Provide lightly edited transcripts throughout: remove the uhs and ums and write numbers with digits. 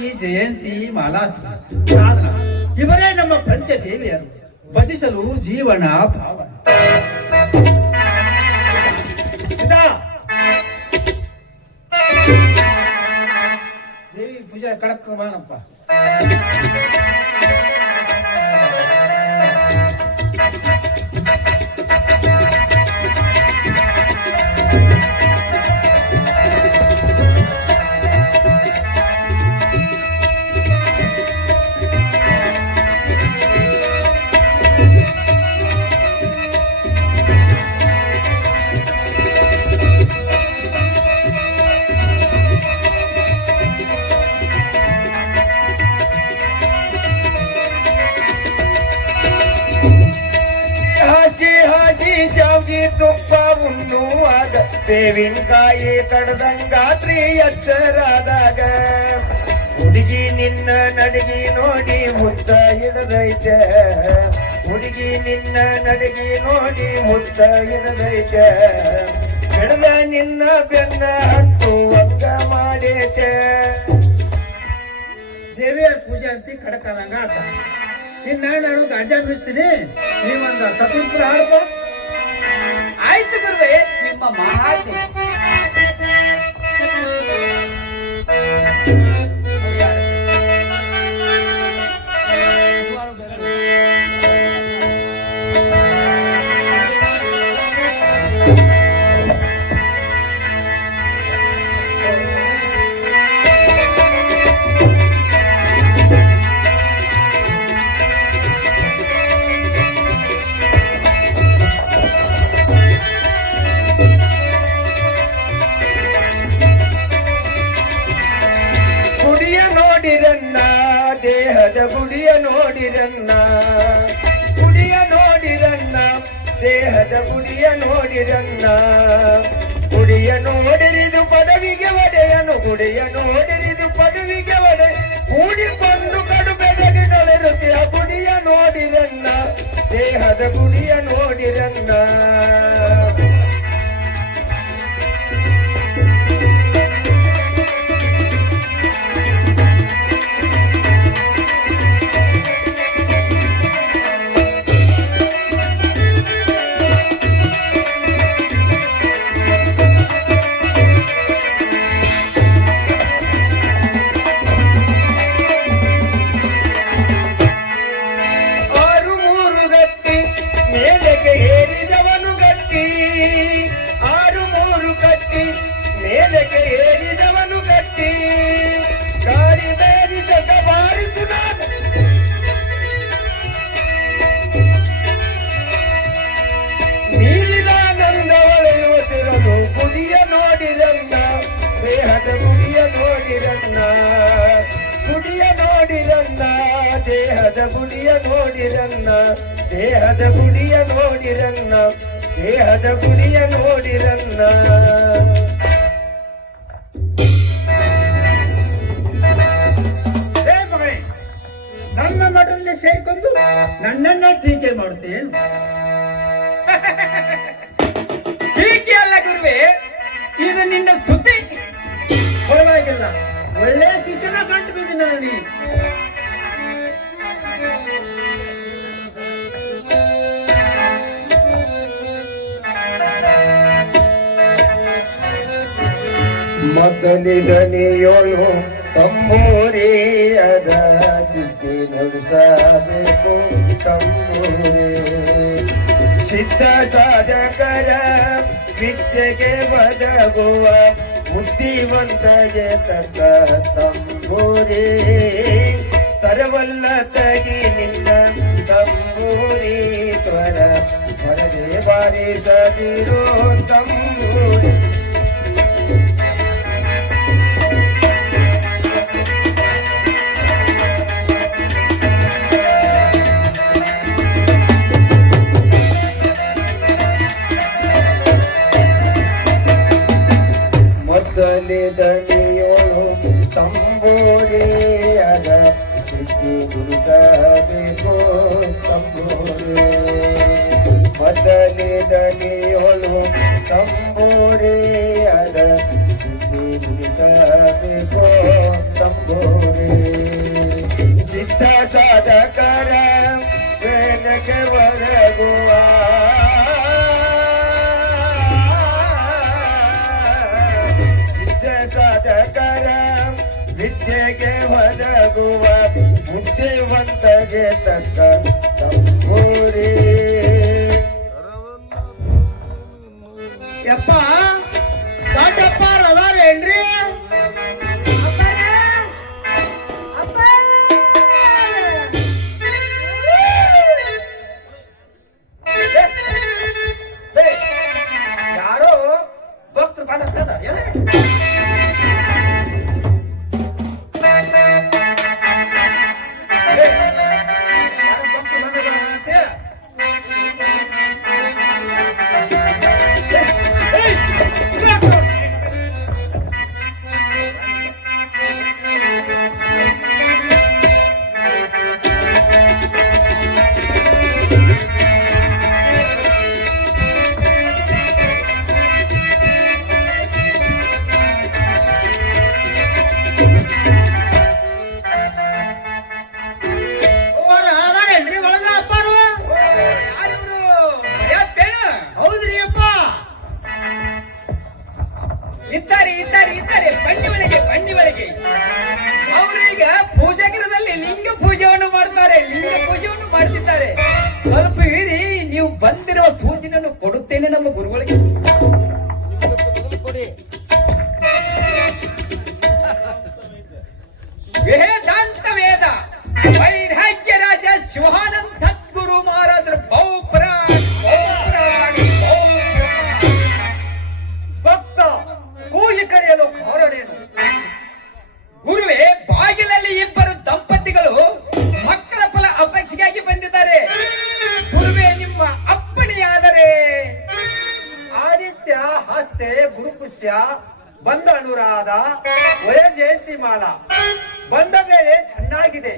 ಮಾಲತಿ, ಜಯಂತಿ, ಮಾಲಾಶ್ರೀ, ಸಾಧನ ಇವರೇ ನಮ್ಮ ಪಂಚದೇವಿಯರು. ಭಜಿಸಲು ಜೀವನ ಭಾವನ. ದೇವಿ ಪೂಜೆ ಕಡಕ್ ಮಾಡಪ್ಪ. ತುಪ್ಪ ಉಣ್ಣುವಾಗ ಬೇವಿನಕಾಯಿ ಕಡ್ದಂಗಾತ್ರಿ ಎಚ್ಚರಾದಾಗ ಹುಡುಗಿ ನಿನ್ನ ನಡಗಿ ನೋಡಿ ಮುತ್ತ ಹಿಡದೈತೆ. ಹುಡುಗಿ ನಿನ್ನ ನಡಗಿ ನೋಡಿ ಮುತ್ತ ಹಿಡದೈತೆ. ಹಿಡ್ದ ನಿನ್ನ ಬೆನ್ನ ಹತ್ತುವಂಗ ಮಾಡೈತೆ. ದೇವಿಯರ ಪೂಜೆ ಅಂತ ಕಡಕದಂಗ ಆತ. ಇನ್ನ ನಾನು ಗಾಂಜಾ ಬೀಸ್ತೀನಿ, ನೀವೊಂದು ತತ್ವ ಹಾಡ್ಕೊ. ಆಯ್ತು ಗುರುವೆ, ನಿಮ್ಮ ಮಹಾಜ್ಞೆ. ದೇಹದ ಗುಡಿಯ ನೋಡಿರನ್ನ, ಗುಡಿಯ ನೋಡಿರನ್ನ, ದೇಹದ ಗುಡಿಯ ನೋಡಿರನ್ನ. ಗುಡಿಯ ನೋಡಿರಿದು ಪದವಿಗೆ ಒಡೆಯನು, ಗುಡಿಯ ನೋಡಿರಿದು ಪದವಿಗೆ ಒಡೆ. ಕೂಡಿಕೊಂಡು ಕಡು ಬೆಳಗಿನೊಳೆರುತ್ತೆಯ ಗುಡಿಯ ನೋಡಿರನ್ನ, ದೇಹದ ಗುಡಿಯ ನೋಡಿರನ್ನ. ಏರಿದವನು ಗಟ್ಟಿ ಗಾಡಿ ಬೇರಿಸದ ಬಾರಿಸುವ ನೀಲಿದಾನಂದ ಹೊಳೆಯುತ್ತಿರಲು ಗುಡಿಯ ನೋಡಿರನ್ನ, ದೇಹದ ಗುಡಿಯ ನೋಡಿರನ್ನ. ಗುಡಿಯ ನೋಡಿರನ್ನ, ದೇಹದ ಗುಡಿಯ ನೋಡಿರನ್ನ. ದೇಹದ ಗುಡಿಯ ನೋಡಿರನ್ನ, ದೇಹದ ಗುಡಿಯ ನೋಡಿರನ್ನ. ನಮ್ಮ ಮಠದಲ್ಲಿ ಸೇರ್ಕೊಂಡು ನನ್ನನ್ನ ಟೀಕೆ ಮಾಡುತ್ತೇನು? ಟೀಕೆ ಅಲ್ಲ ಗುರುವೆ, ಇದು ನಿನ್ನ ಸುದ್ದಿ. ಪರವಾಗಿಲ್ಲ, ಒಳ್ಳೆ ಶಿಷ್ಯನ ಕಂಡು ಬಿದ್ದೀನಿ ನೋಡಿ. ಮೊದಲಿಗನೆಯೋಳು ತಂಬೂರಿ ಅದ ಚಿಕ್ಕೆ ನುಡಿಸಬೇಕು ತಂಬೂರಿ. ಸಿದ್ಧ ಸಾಧಕರ ವಿದ್ಯೆಗೆ ಒದಗುವ ಬುದ್ಧಿವಂತಗೆ ತಕ್ಕ ತಂಬೂರಿ. ತರವಲ್ಲ ತಗಿ ನಿನ್ನ ತಂಬೂರಿ ಸ್ವರ ಹೊರಗೆ ಬಾರಿಸದಿರೋ ತಂಬೂರಿ. ಮೊದಲಿದನಿಯೋಳು ತಂಬೂರಿ ಅದ ಸಿಕ್ಕಿ ಗುರುಸಬೇಕು ತಂಬೂರಿ. ಮೊದಲಿದನಿಯೋಳು ತಂಬೂರಿ ಅದ ಸಿಕ್ಕಿ ಗುರುಸಬೇಕು ತಂಬೂರಿ. ಸಾಧಕರ ವೇದಕ್ಕೆ ಒದಗುವ ಸಾಧಕರ ವಿದ್ಯೆಗೆ ಒದಗುವ ಬುದ್ಧಿವಂತಗೆ ತಕ್ಕ ತಂಬೂರಿ. ಯಪ್ಪ ದೊಡ್ಡಪ್ಪ ಅದಾರೇನ್ರಿ? ಯಾರೋ ಭಕ್ತರು ಬಂದ ಅದಾರೇನ್ರಿ ಒಳಗ ಅಪ್ಪಾರು? ಯಾರಿವ್ರು? ಭಯಪ್ಪೇನು? ಹೌದ್ರಿ ಅಪ್ಪ. ಇದ್ದಾರೆ ಇದ್ದಾರೆ ಇದ್ದಾರೆ, ಬನ್ನಿ ಒಳಗೆ ಬನ್ನಿ ಒಳಗೆ. ಅವರೀಗ ಪೂಜಾಗಿರದಲ್ಲಿ ಲಿಂಗ ಪೂಜೆಯನ್ನು ಮಾಡ್ತಾರೆ, ಲಿಂಗ ಪೂಜೆಯನ್ನು ಮಾಡ್ತಿದ್ದಾರೆ. ಸ್ವಲ್ಪ ಇರಿ, ನೀವು ಬಂದಿರುವ ಸೂಚನೆಯನ್ನು ಕೊಡುತ್ತೇನೆ ನಮ್ಮ ಗುರುಗಳಿಗೆ. ವೇದಾಂತ ವೇದ ವೈರಾಗ್ಯ ರಾಜ ಶಿವಾನಂದ ಸದ್ಗುರು ಮಹಾರಾಜರು ಭಕ್ತ ಕೂಗಿ ಕರೆಯಲು ಕಾರಣೇನು? ಗುರುವೇ, ಬಾಗಿಲಲ್ಲಿ ಇಬ್ಬರು ದಂಪತಿಗಳು ಮಕ್ಕಳ ಫಲ ಅಪೇಕ್ಷೆಗಾಗಿ ಬಂದಿದ್ದಾರೆ. ಗುರುವೇ, ನಿಮ್ಮ ಅಪ್ಪಣೆಯಾದರೆ. ಆದಿತ್ಯ ಹಸ್ತೆ ಗುರುಪುಷ್ಯ ಬಂದ ಅನುರಾಧ ವಯ ಜಯಂತಿ ಮಾಲ ಬಂದ ವೇಳೆ ಚೆನ್ನಾಗಿದೆ,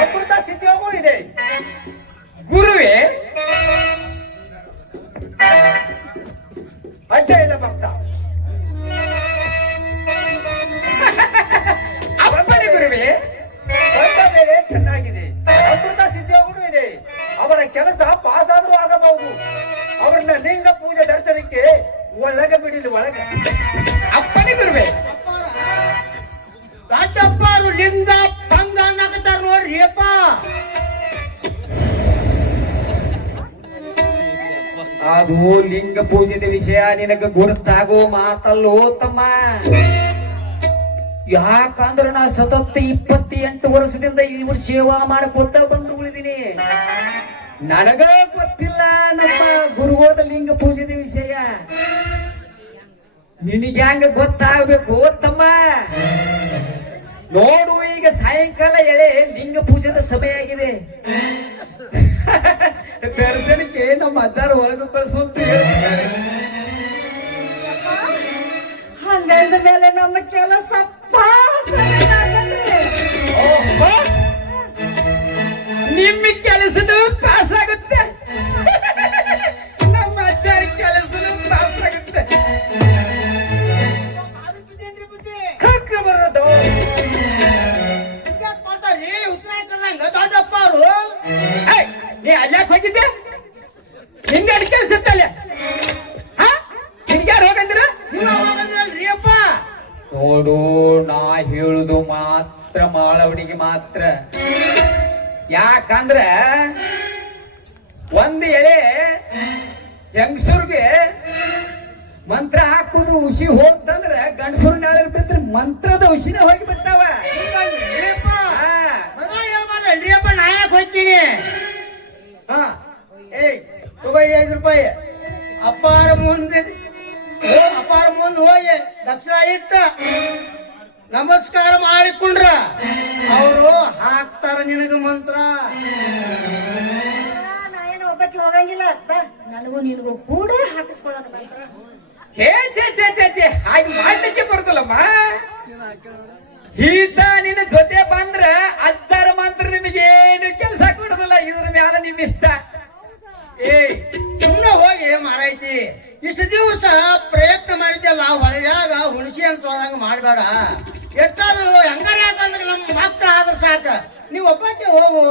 ಅಮೃತ ಸಿದ್ಧಿಯೋಗೂ ಇದೆ. ಗುರುವೇ, ಅಜ್ಜ ಇಲ್ಲ ಭಕ್ತ. ಅಪ್ಪಣೆ ಗುರುವೇ. ಬಂದ ವೇಳೆ ಚೆನ್ನಾಗಿದೆ, ಅಮೃತ ಸಿದ್ಧಿಯೋಗೂ ಇದೆ. ಅವರ ಕೆಲಸ ಪಾಸ್ ಆದ್ರೂ ಆಗಬಹುದು. ಅವರನ್ನ ಲಿಂಗ ಪೂಜೆ ದರ್ಶನಕ್ಕೆ ಒಳಗೆ ಬಿಡಿಲಿ, ಒಳಗೆ. ಅಪ್ಪಣೆ ಗುರುವೇ. ದೊಡ್ಡಪ್ಪಾರು ಲಿಂಗ ಪಂಗ ಅನ್ನಕತ್ತಾರ ನೋಡ್ರಿ ಅಪ್ಪ. ಅದು ಲಿಂಗ ಪೂಜೆದ ವಿಷಯ ನಿನಗ ಗುರುತಾಗೋ ಮಾತಲ್ಲೋ ತಮ್ಮ. ಯಾಕಂದ್ರ ನಾ ಸತತ 28 ವರ್ಷದಿಂದ ಇವ್ರ ಸೇವಾ ಮಾಡಕೋತ ಬಂದು ಉಳಿದೀನಿ. ನನಗ ಗೊತ್ತಿಲ್ಲ ನಮ್ಮ ಗುರುಗೋದ ಲಿಂಗ ಪೂಜೆದ ವಿಷಯ. ನಿನಗೆ ಹೆಂಗ ಗೊತ್ತಾಗ್ಬೇಕು ತಮ್ಮ? ನೋಡು, ಈಗ ಸಾಯಂಕಾಲ ಎಳೆ ಲಿಂಗ ಪೂಜೆದ ಸಮಯ ಆಗಿದೆ. ದರ್ಶನಕ್ಕೆ ನಮ್ಮ ಅಜ್ಜಾರ ಒಳಗೆ ಕಳಿಸುವಂತ ಹೇಳ್ತಾರೆ. ಹಂಗಂದ ಮೇಲೆ ನಮ್ಮ ಕೆಲಸ ನಿಮ್ಮ ಕೆಲಸದ ಪಾಸ್ ಆಗುತ್ತೆ, ನಮ್ಮ ಅಜ್ಜಾರ ಕೆಲಸದ ಪಾಸ್ ಆಗುತ್ತೆ. ಕಕ್ಕ ಬರೋದು ಮಾಡ್ತಾರ್ರಿ ಉತ್ತರಾಖಂಡಂಗ ದೊಡ್ಡಪ್ಪಾರು. ಏಯ್, ನೀ ಅಲ್ಲಾಕ್ ಹೋಗಿದ್ದೆ? ನಿಂಗೆ ಅಲ್ಲಿ ಕೆಲಸ ಇತ್ತಲ್ಲ? ನಿನ್ಗೆ ಯಾರು ಹೋಗಂದ್ರ? ಹೋಗಂದ್ರಲ್ರಿ ಅಪ್ಪ. ನೋಡು, ನಾ ಹೇಳುದು ಮಾತ್ರ ಮಾಳವಡಿಗೆ ಮಾತ್ರ. ಯಾಕಂದ್ರ ಒಂದು ಎಳೆ ಹೆಂಗಸರ್ಗೆ ಮಂತ್ರ ಹಾಕುದು ಹುಸಿ ಹೋಗ್ತಂದ್ರ ಗಂಡಸರು ನಾಳೆ ಬಿದ್ರೆ ಮಂತ್ರದ ಹುಸಿನ ಹೋಗಿ ಬಿಡ್ತಾವ. ಹಿಂಗಂದ್ರಿ ಅಪ್ಪ. ಮಗ ಹೇಳ್ಬಾರ್ದಲ್ರಿ ಅಪ್ಪ, ನಾ ಯಾಕೆ ಹೋಗ್ತೀನಿ? ಹಾ, ಏಯ್ ತಗೋ 5 ರೂಪಾಯಿ. ಅಪ್ಪಾರ ಮುಂದೆ ಅಪ್ಪಾರ ಮುಂದೆ ಹೋಗಿ ದಕ್ಷಿಣ ಇತ್ತ ನಮಸ್ಕಾರ ಮಾಡಿಕೊಂಡ್ರ ಅವರು ಹಾಕ್ತಾರ ನಿನಗ ಮಂತ್ರ. ನಾ ಏನು ಒಬ್ಬಕ್ಕೆ ಹೋಗಂಗಿಲ್ಲ. ನನಗೂ ನಿನಗೂ ಕೂಡ ಹಾಕಿಸ್ಕೊಳ್ಳೋದು ಬಂತ. ಛೇ ಛೇ ಛೇ ಛೇ ಛೇ, ಹಾಗೆ ಮಾಡ್ಲಿಕ್ಕೆ ಬರ್ತಲ್ಲಮ್ಮ. ಈತ ನಿನ್ನ ಜೊತೆ ಬಂದ್ರ ಅಜ್ಜಾರ ಮಂತ್ರ ನಿಮಗೇನು ಕೆಲಸ ಕೊಡೋದಿಲ್ಲ. ಇದ್ರ ಮ್ಯಾಲ ನಿಮ್ ಇಷ್ಟ. ಏಯ್ ಸುಮ್ಮನೆ ಹೋಗಿ ಮಾರಾಯ್ತಿ. ಇಷ್ಟು ದಿವಸ ಪ್ರಯತ್ನ ಮಾಡಿದ್ದೆಲ್ಲ ಹೊಳೆಯಾಗ ಹುಣಸಿ ಹಣ್ಣು ತೊಳಂಗ ಮಾಡಬೇಡ. ಎಷ್ಟಾದ್ರು ಹೆಂಗಾರ ಯಾಕಂದ್ರೆ ನಮ್ಮ ಮಕ್ಕಳು ಆದ್ರೆ ಸಾಕ. ನೀವು ಒಬ್ಬಾಕೆ ಹೋಗು.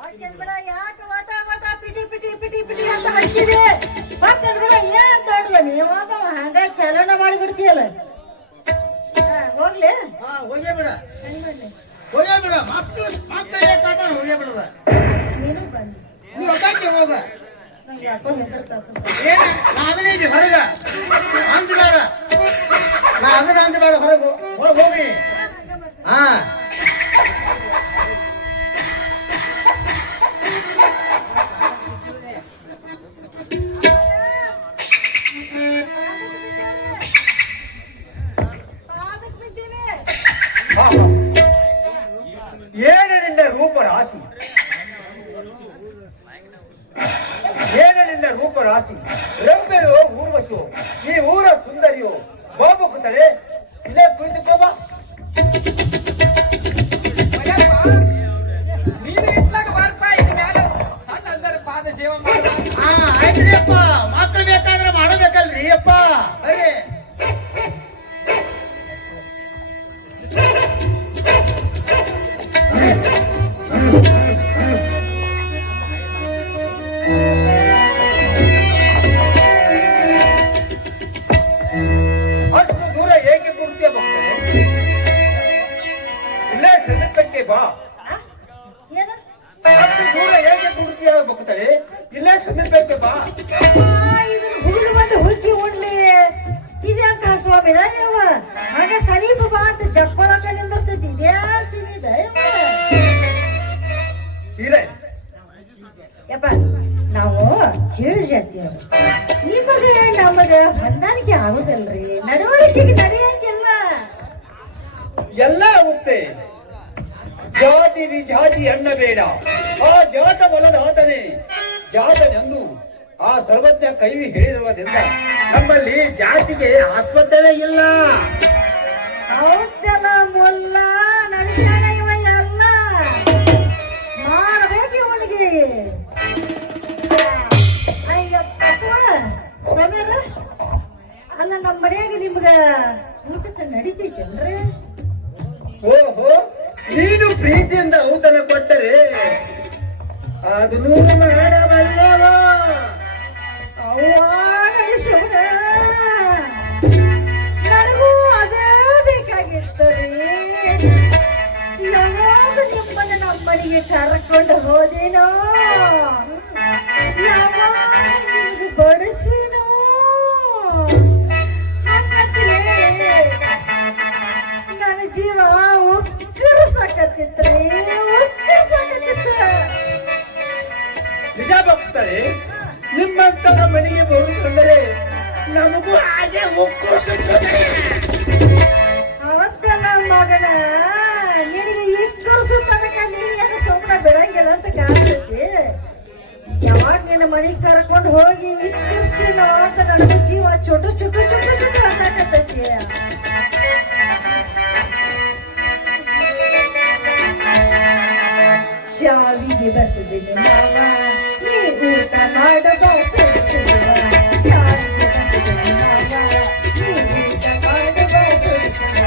ಹಾಕ್ಯನ್ ಬಿಡ, ಯಾಕ ವಟ ವಟ ಪಿಟಿ ಪಿಟಿ ಪಿಟಿ ಪಿಟಿ ಅಂತ ಹಚ್ಚಿದೆ. ಹಾಕ್ಯನ್ ಬಿಡ, ಏನ್ ದೊಡ್ಡದ ನೀವು ಹಂಗ ಚಾಲನ ಮಾಡಿಬಿಡ್ತೀಯಲ್ಲ. ಹೋಗ್ಲಿ ಹಾ ಹೋಗೇ ಬಿಡ, ಹೆಂಗ್ ಮಾಡ್ಲಿ? ಹೋಗೇ ಬಿಡ. ಮಕ್ಕಳೇ ಕಾಟಾನ ಹೋಗೇ ಬಿಡುವ. ನೀನು ಬನ್ನಿ, ನೀವು ಒಬ್ಬಾಕೆ ಹೋಗ. ನಂಗೆ ಯಾಕೋ ಹೆದರ್ಕಾಗ್ತದೆ. ಏನ ನಾವೇ ಇಲ್ಲಿ ಹೊರಗ ಅಂದ್ಬೇಡ, ನಾ ಅದನ್ನ ಅಂದ್ಬೇಡ. ಹೊರಗೆ ಹೋಗ್ರಿ. ಹಾ ಏನು ನಿನ್ನ ರೂಪ ರಾಶಿ, ಏನು ನಿನ್ನ ರೂಪ ರಾಶಿ. ರಂಬೆಯೋ ಊರ್ವಶೋ, ಈ ಊರ ಸುಂದರಿಯೋ. ಬಾಬು ಕೂತಳೆ, ಇಲ್ಲೇ ಕುಳಿತುಕೋಬಾ. ನೀನು ಇತ್ಲಾಗ ಬರ್ತಾ ಇದ್ದ ಮ್ಯಾಲ ಸಣ್ಣ ಅಂದರ ಪಾದ ಸೇವೆ ಮಾಡ. ಹಾ ಆಯ್ತ್ರಿ ಅಪ್ಪ, ಮಕ್ಕಳು ಬೇಕಾದ್ರೆ ಮಾಡಬೇಕಲ್ರಿ ಅಪ್ಪ. ಅರೇ ಅಷ್ಟು ದೂರ ಏಕೆ ಕೂರ್ತಿಯ ಭಕ್ತರೆ? ಇಲ್ಲೇ ಸಮೀಪಕ್ಕೆ ಬಾ. ಏನು? ಅಷ್ಟು ದೂರ ಏಕೆ ಕೂರ್ತಿಯ ಭಕ್ತರೆ? ಇಲ್ಲೇ ಸಮೀಪಕ್ಕೆ ಬಾ. ಇದನ್ನ ಹುಡುಗ ಬಂದು ಹುಡುಕಿ ಉಣ್ಲಿ. ಇದ್ಯಾಕ ಸ್ವಾಮಿನ ಯವ್ವ ಹಂಗ ಸಮೀಪ ಬಾ ಅಂತ ಜಕ್ಕೊಳಕ ನಿಂದಿರ್ತೈತಿ. ಇದ್ಯಾ ಸಿಮಿದ ಇಲ್ಲ ಯಪ್ಪ, ನಾವು ಕೀಳು ಜಾತಿಯವರು. ನಿಮಗೆ ನಮಗೆ ಹೊಂದಾಣಿಕೆ ಆಗುದಲ್ರಿ, ನಡವಳಿಕೆಗೆ ನಡೆಯಂಗಿಲ್ಲ. ಎಲ್ಲ ಆಗುತ್ತೆ. ಜಾತಿ ವಿಜಾತಿ ಎನ್ನಬೇಡ, ಆ ಜಾತ ಬಲದ ಆತನೇ ಜಾತನೆಂದು ಆ ಸರ್ವಜ್ಞ ಕೈವಿ ಹೇಳಿರುವುದರಿಂದ ನಮ್ಮಲ್ಲಿ ಜಾತಿಗೆ ಆಸ್ಪತ್ರೆ ಇಲ್ಲ. ಹೌದಲ್ಲ ಮುಲ್ಲ ನಡೆಸ್ಯಾನ ಇವ ಎಲ್ಲ ಮಾಡಬೇಕು ಇವನಿಗೆ. ಅಯ್ಯಪ್ಪ ಸಮೀರ, ಅಲ್ಲ ನಮ್ಮ ಮನೆಯಾಗ ನಿಮ್ಗ ಊಟಕ್ಕೆ ನಡೀತೈತೇನ್ರಿ? ಓಹೋ, ನೀನು ಪ್ರೀತಿಯಿಂದ ಔತಣ ಕೊಟ್ಟರೆ ಅದು ನೂರು ಮಾಡಬಲ್ಲವ. ಅವ್ವ ನಡೆಸೋಣ, ನನಗೂ ಅದೇ ಬೇಕಾಗಿತ್ತು ರೀ. ಯಾವಾಗ ನಿಮ್ಮನ್ನ ನಮ್ಮ ಮನೆಗೆ ಕರ್ಕೊಂಡು ಹೋದೇನೋ, ಯಾವಾಗ ನಿಮ್ಗೆ ಬಡಿಸಿನೋ ಹಂಗಂತಲೇ ನನ್ನ ಜೀವ ಉಕ್ಕರು ಸಾಕತ್ತಿತ್ತು ರೀ, ಉಕ್ಕರು ಸಾಕತ್ತಿತ್ತು. ನಿಜ ಭಕ್ತರೆ, ನಿಮ್ಮಂತರ ಮನೆಗೆ ಬರುತ್ತಂದರೆ ನಮಗೂ ಹಾಗೆ ಉಕ್ಕರಿಸುತ್ತದೆ. ಅವತ್ತೆಲ್ಲ ಮಗನ ನಿನಗೆ ಇಕ್ಕರ್ಸು ತನಕ ನೀನೇನು ಸುಮ್ಮನೆ ಬೆಳಂಗಿಲ್ಲ ಅಂತ ಕಾಣ್ತೈತಿ. ಯಾವಾಗ ನಿನ್ನ ಮನೆಗೆ ಕರ್ಕೊಂಡು ಹೋಗಿ ಇಕ್ಕರ್ಸಿನೋ ಅಂತ ನನಗೆ ಜೀವ ಚುಟು ಚುಟು ಚುಟು ಚುಟು ಅನ್ನಕತ್ತೈತಿ. ಶಾವಿಗೆ ಬಸದಿನ ಮಾವ, ನೀ ಊಟ ಮಾಡಬ ಸುಡಿಸುವ. ಶಾವಿಗೆ ಬಸದಿನ ಮಾವ, ನೀ ಊಟ ಮಾಡಬ ಸುಡಿಸುವ.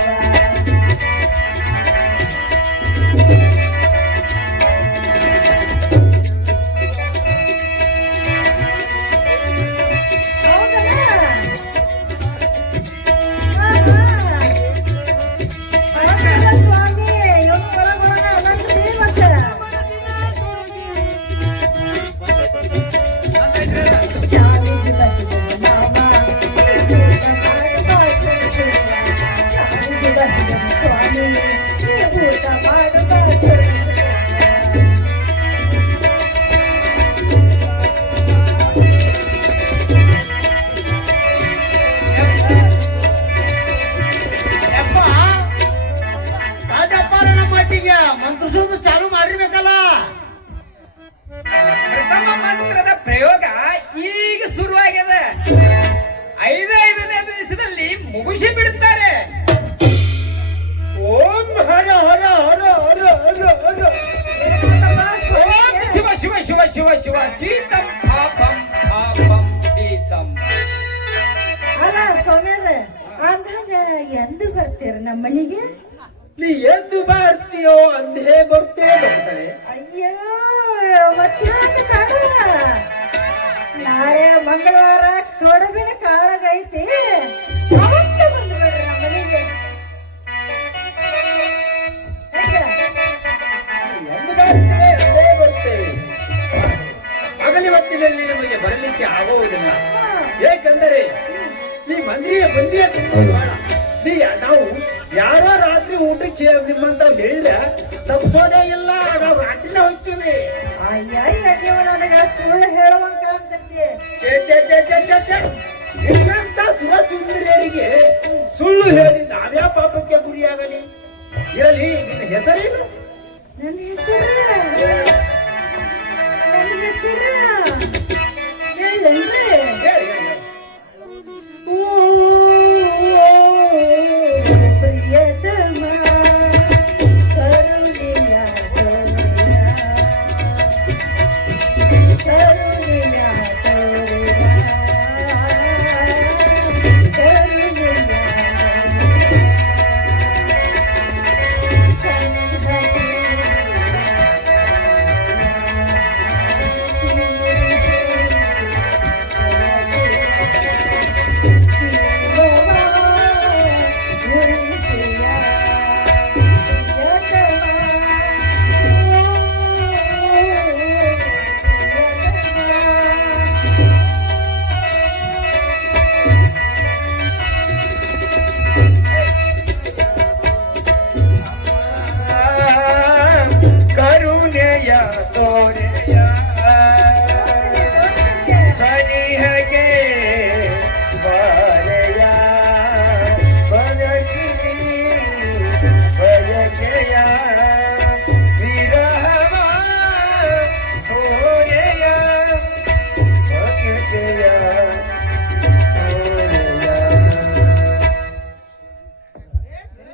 ಸ್ವಾಮಿ ಇವನು ಒಳಗೊಳಗ ಅನಂತ್ರಿ ಮತ್ತೆ ಶಾವಿಗೆ ಬಸದಿನ ಮಾವ, ನೀ ಊಟ ಮಾಡಬ ಸುಡಿಸುವ. ಶಾವಿಗೆ ಬಸದಿನ ಸ್ವಾಮಿ, ನೀ ಊಟ ಮಾಡಬ ಸುಡಿಸುವ. ಯಪ್ಪ, ರಾಜಪ್ಪಾರನ ಮಾತಿಗೆ ಮಂತ್ರಿಸೋದು ಚಾಲು ಮಾಡಿರ್ಬೇಕಲ್ಲ. ಪ್ರಥಮ ಮಂತ್ರದ ಪ್ರಯೋಗ ಈಗ ಶುರುವಾಗ್ಯದ. 5ನೇ ದಿವಸದಲ್ಲಿ ಮುಗಿಸಿ ಬಿಡುತ್ತಾರೆ. ಓಂ ಹರ ಹರ ಹರ ಹರ ಹರ ಹರ. ಓಂ ಶಿವ ಶಿವ ಶಿವ ಶಿವ ಶಿವ ಶೀತಂ ಪಾಪಂ ಪಾಪಂ ಶೀತಂ. ಅಲ್ಲ ಸೌಮ್ಯರ ಅಂದಾಗ ಎಂದು ಬರ್ತೀರ ನಮ್ಮ ಮನೆಗೆ? ನೀ ಎಂದು ಬರ್ತೀಯೋ ಅಂದೇ ಬರ್ತೇ ಬರ್ತಾರೆ. ಅಯ್ಯೋ ಮತ್ತೆ ತಡ ನಾಳೆ ಮಂಗಳವಾರ ಕೊಡಬಿನ ಕಾಳಗೈತಿ ಅವತ್ತ ಬಂದ್ಬಿಡ್ರಿ ನಮ್ಮ ಮನೆಗೆ ಹೆಂಗ? ಎಂದು ಬರ್ತೇವೆ ಅಂದೇ ಬರ್ತೇವೆ. ಹಗಲಿ ಹೊತ್ತಿನಲ್ಲಿ ನಮಗೆ ಬರಲಿಕ್ಕೆ ಆಗುವುದಿಲ್ಲ. ಏಕೆಂದರೆ ಈ ಮಂದಿಯ ನಾವು ಯಾರೋ ರಾತ್ರಿ ಊಟಕ್ಕೆ ನಿಮ್ಮಂತ ಹೇಳಿದ್ರೆ ತಪ್ಪಿಸೋದೇ ಇಲ್ಲ. ನಾವು ರಾತ್ರಿನ ಹೋಗ್ತೀವಿ. ಅಯ್ಯ ನೀವು ನನಗ ಸುಳ್ಳು ಹೇಳುವಂಗ ಅಂತೈತಿ. ನಿನ್ನಂತ ಸುರಸುಂದರಿಯರಿಗೆ ಸುಳ್ಳು ಹೇಳಿ ನಾವ್ಯಾ ಪಾಪಕ್ಕೆ ಗುರಿಯಾಗಲಿ. ಇರಲಿ, ನಿನ್ನ ಹೆಸರೇನು? ನನ್ನ ಹೆಸರು ಹೇಳನ್ರಿ? ಹೇಳಿ. ಪ್ರಿಯತಮ ಕರುಣಿಯ ಕರುಣೆಯ ತೋರೆಯ ಸನಿಹಗೆ ಬಾರೆಯ ಬದಕಿನಿ ಬಯಕೆಯ ವಿರಹವ ತೋರೆಯ ಬಯಕೆಯ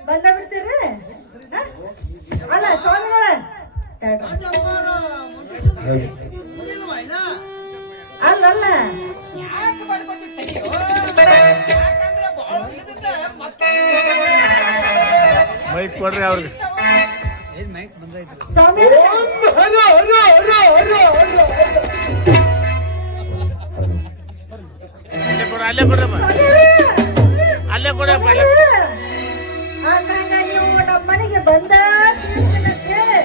ಬಂದ ಬಿಡ್ತೀರಿ? ಅಲ್ಲ ಸ್ವಾಮಿಗಳ ಅಲ್ಲ ಯಾಕೆ ಮಾಡ್ಕೊಂಡು ತಡಿಯೋ? ಯಾಕಂದ್ರೆ ಬಹಳ ದಿನದಿಂದ ಮತ್ತೆ ಮೈಕ್ ಕೊಡ್ರಿ ಅವ್ರಿಗೆ. ಸ್ವಾಮಿ ಅಲ್ಲೇ ಕೊಡ್ರಪ್ಪ, ಅಲ್ಲೇ ಕೊಡಪ್ಪ. ಅಂದ್ರಂಗ ನೀವು ನಮ್ಮ ಮನೆಗೆ ಬಂದ ತೀರ್ಪಿನ ಕೇಳಿ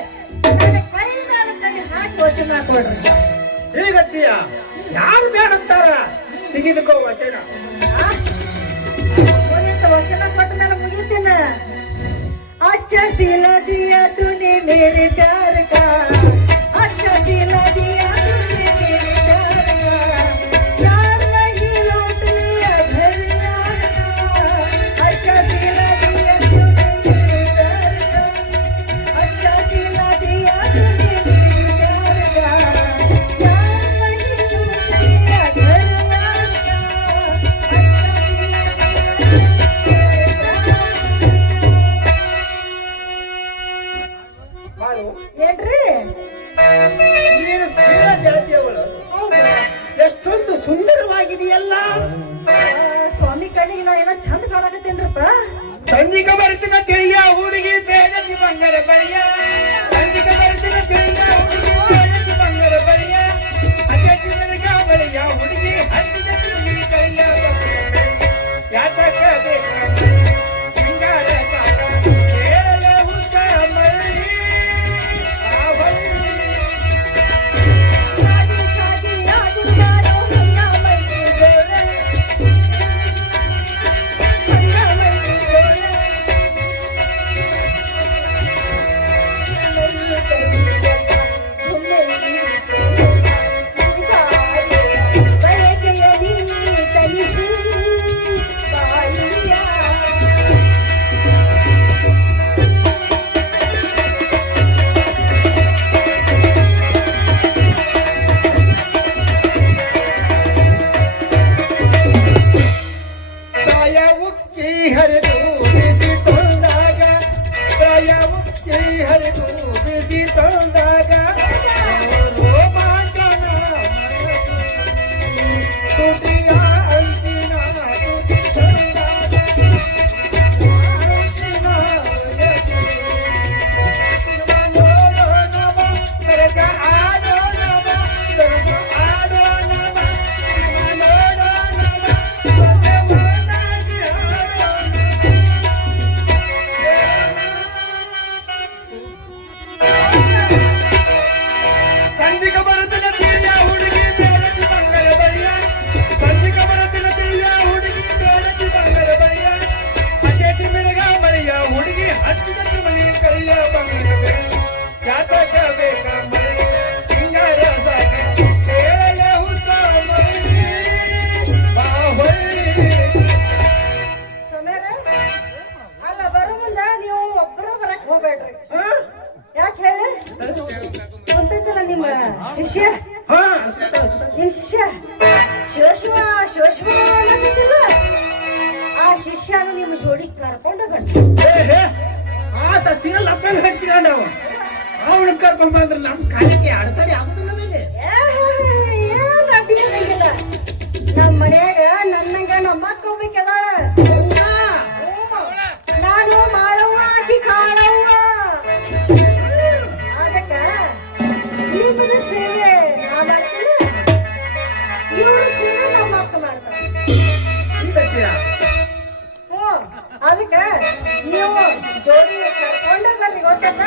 ನನ್ನ ಕೈ ಮೇಲೆ ಕೈ ಹಾಕಿ ವಚನ ಕೊಡ್ರಿ. ಹೀಗತ್ತೀಯ? ಯಾರು ಬೇಡಂತಾರ? ತೆಗೆದುಕೋ ವಚನ. ವಚನ ಕೊಟ್ಟ ಮೇಲೆ ಮುಗಿತೀನ. अच्छा सिला दिया तूने मेरे प्यार का, अच्छा सिला दिया तूने मेरे प्यार का, प्यार नहीं लौट लिया घर यार का, अच्छा सिला दिया तूने मेरे प्यार का, अच्छा सिला दिया तूने मेरे प्यार का, प्यार नहीं लौट लिया घर यार का, अच्छा सिला ಏನ್ರಿ ನೀನು ಚೀಲ ಜಾತಿಯವಳು. ಹೌದು ಎಷ್ಟೊಂದು ಸುಂದರವಾಗಿದೆಯಲ್ಲ. ಸ್ವಾಮಿ ಕಣ್ಣಿಗೆ ನಾ ಏನೋ ಚಂದ ಕಾಣಕತ್ತೇನ್ರಪ್ಪ. ಸಂಜಿಕ ಬರ್ತಿನ ತಿಳಿಯ ಹುಡುಗಿ ಬೇಡದಿ ಬಂಗಾರ ಬಳಿಯ, ಸಂಜಿಕ ಬರ್ತಿನ ತಿಳಿಯ ಹುಡುಗಿ ಬೇಡದಿ ಬಂಗಾರ ಬಳಿಯ, ಅಜ್ಜಿ ನನಗ ಬಳಿಯ ಹುಡುಗಿ ಹತ್ತಿದ ತಿರುಗಿ ಕೈಯ ಯಾತಕ ಬೇಕು ಸಿಂಗಾರ ಕಾಲ ಕೇರಳ ಹುತ್ತ ಮರಳಿ ಶಾದಿ ಶಾದಿ ಆಗುತ್ತಾರೋ ಹಂಗಾಮೈತಿ ಜೋರ, ಹಂಗಾಮೈತಿ ಜೋರ. ಶಿವಶಿವಲ್ಲ ಆ ಶಿಷ್ಯನು ನಿಮ್ಮ ಜೋಡಿ ಕರ್ಕೊಂಡು ಬಂದ. ಆತ ತಿನ್ನಲ್ಲ ಅಪ್ಪಲ್ಲಿ ಹಡ್ಸಿಕೊಂಡವ ಅವಳು ಕರ್ಕೊಂಡ್ ಬಂದ್ರೆ ನಮ್ ಕಾಲಿಗೆ ಅಡ್ತಡಿ ಆಗುದಿಲ್ಲ ಮೇಲೆ ಏನ್ ಅಡ್ಡಿ ಇರಂಗಿಲ್ಲ. ನಮ್ಮ ಮನ್ಯಾಗ ನನ್ನಂಗ ನಮ್ಮ ಅಕ್ಕ ಒಬ್ಬಾಕಿದಾಳ. ನಾನು ಮಾಡವ್ವ ಆಕಿ ಕಾಳವ್ವ. ಅದಕ್ಕ ನಿಮ್ಮದ ಸೇವೆ ನಾ ಮಾಡ್ತೀನಿ, ಇವ್ರ ಸೇವೆ ನಮ್ಮ ಅಕ್ಕ ಮಾಡ್ತಾಳ. ಅದಕ್ಕ ನೀವು ಜೋಡಿ ಕರ್ಕೊಂಡ ಬರ್ರಿ, ಗೊತ್ತಾತ?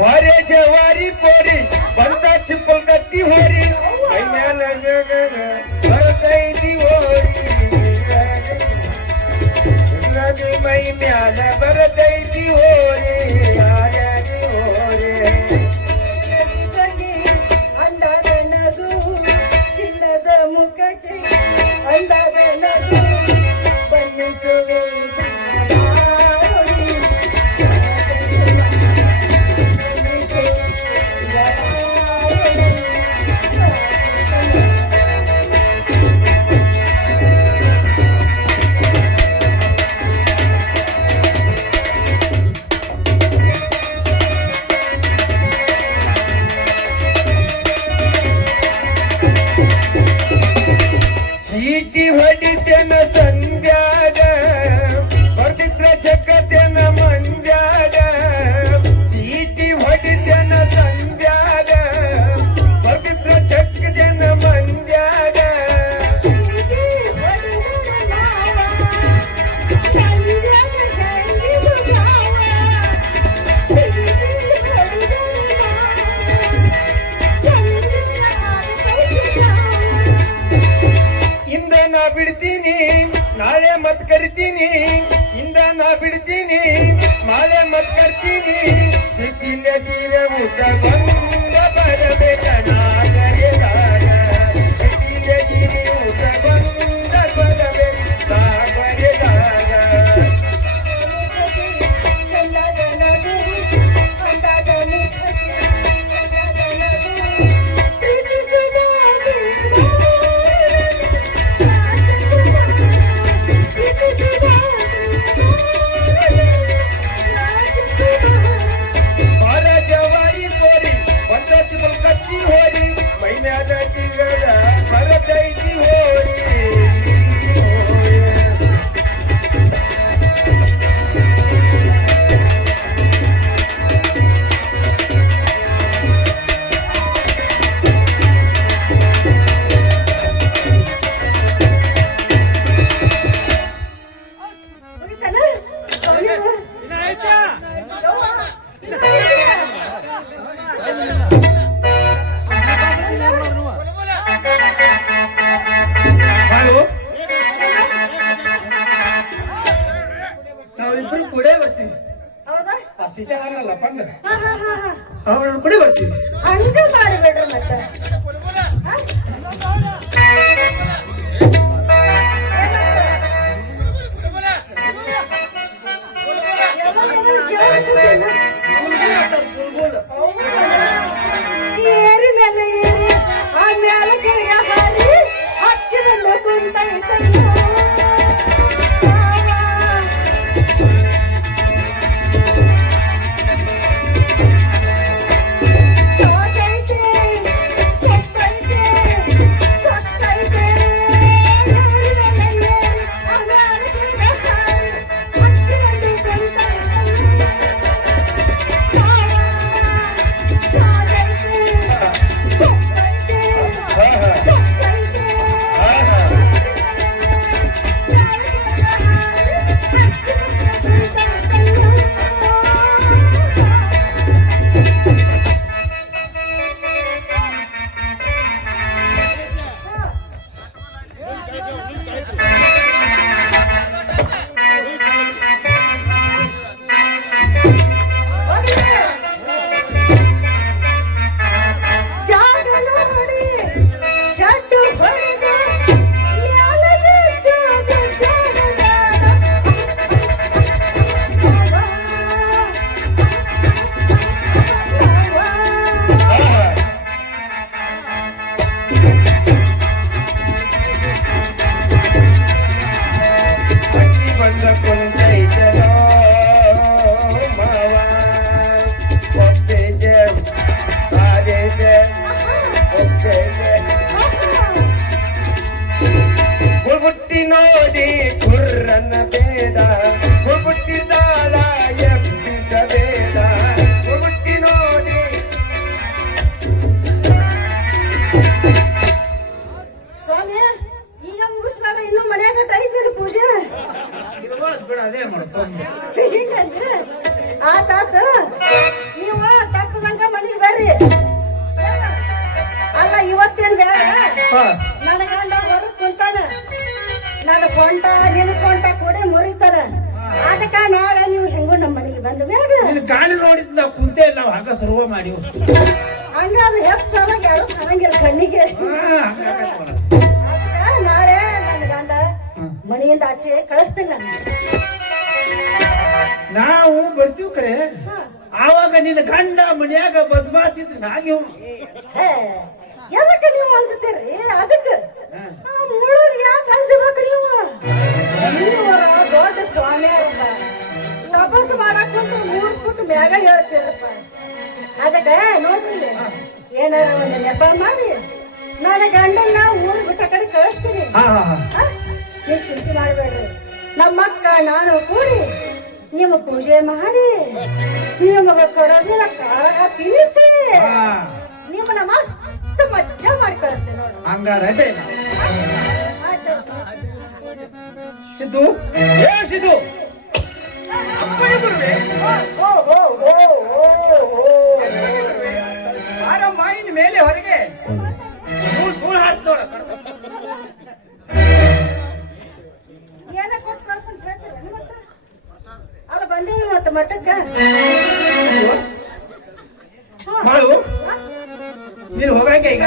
मारे जवारी पोरी बनता चिपल कट्टी होरी बरतैती होरी ಅಂದದ ನಗು ಚಿನ್ನದ ಮುಖಕ್ಕೆ ಅಂದದ ನಗು ಬಣ್ಣಿಸುವೆ ಚೀಟಿ ಹೊಡಿತೇನ ಸಂಧ್ಯಾಗ ಬರ್ದಿದ್ರ ಜಗತ್ತೇನ ಮಂದ್ಯಾಗ ಚೀಟಿ ಹೊಡಿತೇನ ಸಂಧ್ಯಾಗ ಬರ್ದಿದ್ರ ಜಗತ್ತೇನ ಮಂದ್ಯಾಗ ಇಂದ ನಾ ಬಿಡ್ತೀನಿ ನಾಳೆ ಮತ್ ಕರಿತೀನಿ ಇಂದ ನಾ ಬಿಡ್ತೀನಿ ನಾಳೆ ಮತ್ ಕರ್ತೀನಿ ಸಿಕ್ಕಿಲ್ಲ ಸೀರೆ ಊಟ ಬಂದ ಬರಬೇಕ ನಾಗರಿಗಾಗ ಸಿಕ್ಕಿಲ್ಲ ಸೀರೆ ಊಟ ಬಂದ ಬರಬೇಕ ನಾಗರಿಗಾಗ ನಾವಿಬ್ರು ಕೂಡ ಬರ್ತೀವಿ. ಹೌದಾ? ಆ ಶಿಶಾರಲ್ಲ ಪಂಡ ಹಾ ಹಾ ಹಾ ಹಾ. ಅವಳು ಕೂಡ ಬರ್ತೀವಿ. ಹಂಗ ಮಾಡಿಬಿಡ್ರಿ ಮತ್ತೆ. ಹಾ? ಏರಿ ಮೇಲೆ ಏರಿ ಆ ಮೇಲೆ ಕೆಳಗೆ ಹಾರಿ ಹಚ್ಚಿ ಬಂದು ಕುಂತೈತಯ್ಯ. ನೋಡಿ ಕುರ್ರನ್ನ ಬೇಡ ಹುಟ್ಟಿದಾಳ ಎಬ್ಬಿಸಬೇಡ ಹುಟ್ಟಿ ನೋಡಿ ಸ್ವಾಮಿ ಈಗ ಮುಗಿಸ್ಬೇಡ ಇನ್ನು ಮನ್ಯಾಗ ಐತಿಲ್ಲ ಪೂಜೆ ಇರ್ಬೋದು ಬಿಡು, ಅದೇ ಮಾಡ್ಕೊಂಡು ಹಿಂಗಂದ್ರೆ ಆತಾತ ನೀವು ತಪ್ಪದಂಗ ಮನೆಗೆ ಬರ್ರಿ ಅಲ್ಲ ಇವತ್ತೇನ್ ಬೇಡ ನನ್ನ ಗಂಡ ಹೊರಗ್ ಕುಂತಾನ ನನ್ನ ಸೊಂಟ ನಿನ್ನ ಸೊಂಟ ಕೂಡ ಮುರಿತಾನ ಅದಕ್ಕ ನಾಳೆ ನೀವು ಹೆಂಗು ನಮ್ಮ ಮನೆಗೆ ಬಂದ ಮ್ಯಾಗ ನಿನ್ನ ಗಾಳಿ ನೋಡಿದ್ ನಾವು ಕುಂತೇ ಇಲ್ಲ, ನಾವು ಹಂಗ ಸುರುವ ಮಾಡಿವು. ಹಂಗ ಅದು ಹೆಚ್ಚು ಚೆನ್ನಾಗಿ ಯಾರು ಕಾಣಂಗಿಲ್ಲ ಕಣ್ಣಿಗೆ ಅದಕ್ಕ ನಾಳೆ ನನ್ನ ಗಂಡ ಮನೆಯಿಂದ ಆಚೆ ಕಳಿಸ್ತೇನೆ ನಾನು ನಾವು ಬರ್ತೀವಿ ಕರೆ ಆವಾಗ ನಿನ್ನ ಗಂಡ ಮನ್ಯಾಗ ಬದ್ಮಾಸಿದ್ರು ನಾಗಿವು. ಹೇ, ಎದಕ್ಕೆ ನೀವು ಅನ್ಸ್ತೀರಿ ಅದಕ್ಕೆ ಮುಳುಗ್ ಯಾಕೆ ಅಂಜಬೇಕು ನೀವರ ದೊಡ್ಡ ಸ್ವಾಮಿಯಾರಪ್ಪ ತಪಸ್ ಮಾಡಕ್ ಕುಂತ 3 ಫುಟ್ ಮ್ಯಾಗ ಹೇಳ್ತೀರಪ್ಪ ಅದಕ್ಕೆ ನೋಡ್ರಿ ಏನಾರ ಒಂದು ನೆಪ ಮಾಡಿ ನನ್ನ ಗಂಡನ್ನ ಊರ್ ಬಿಟ್ಟ ಕಡೆ ಕಳಿಸ್ತೀನಿ ನೀವು ಚಿಂತೆ ಮಾಡಬೇಡ್ರಿ ನಮ್ಮಕ್ಕ ನಾನು ಕೂಡಿ ನಿಮ್ಮ ಪೂಜೆ ಮಾಡಿ ನಿಮಗೆ ಕೊಡೋದಿಲ್ಲ ಕಾಳ ತಿನ್ನಿಸಿ ನಿಮ್ಮನ್ನ ಮಸ್ತ್ ಮಜ್ಜಾ ಮಾಡಿ ಕಳಿಸ್ತೇನೆ ನೋಡಿ ಹಂಗಾರ ಅಡ್ಡೆ ಇಲ್ಲ. ಆಯ್ತು ಸಿದ್ದು ಏ ಸಿದ್ದು ಅಪ್ಪಣೆ ಗುರುವೆ. ಓ ಓ ಓ ಓ ಓ ಬಾರಮ್ಮ ಇನ್ನು ಮೇಲೆ ಹೊರಗೆ. ಧೂಳ್ ಹಾಡ್ತ ನೋಡ. ಏನ ಕೊಟ್ಟು ಕಳ್ಸಂತ ಹೇಳ್ತೀರ ಮತ್ತೆ ಅಲ್ಲ ಬಂದೇವಿ ಮತ್ತೆ ಮಠಕ್ಕ ಮಾಡು ನೀನು ಹೋಗಕ್ಕೆ ಈಗ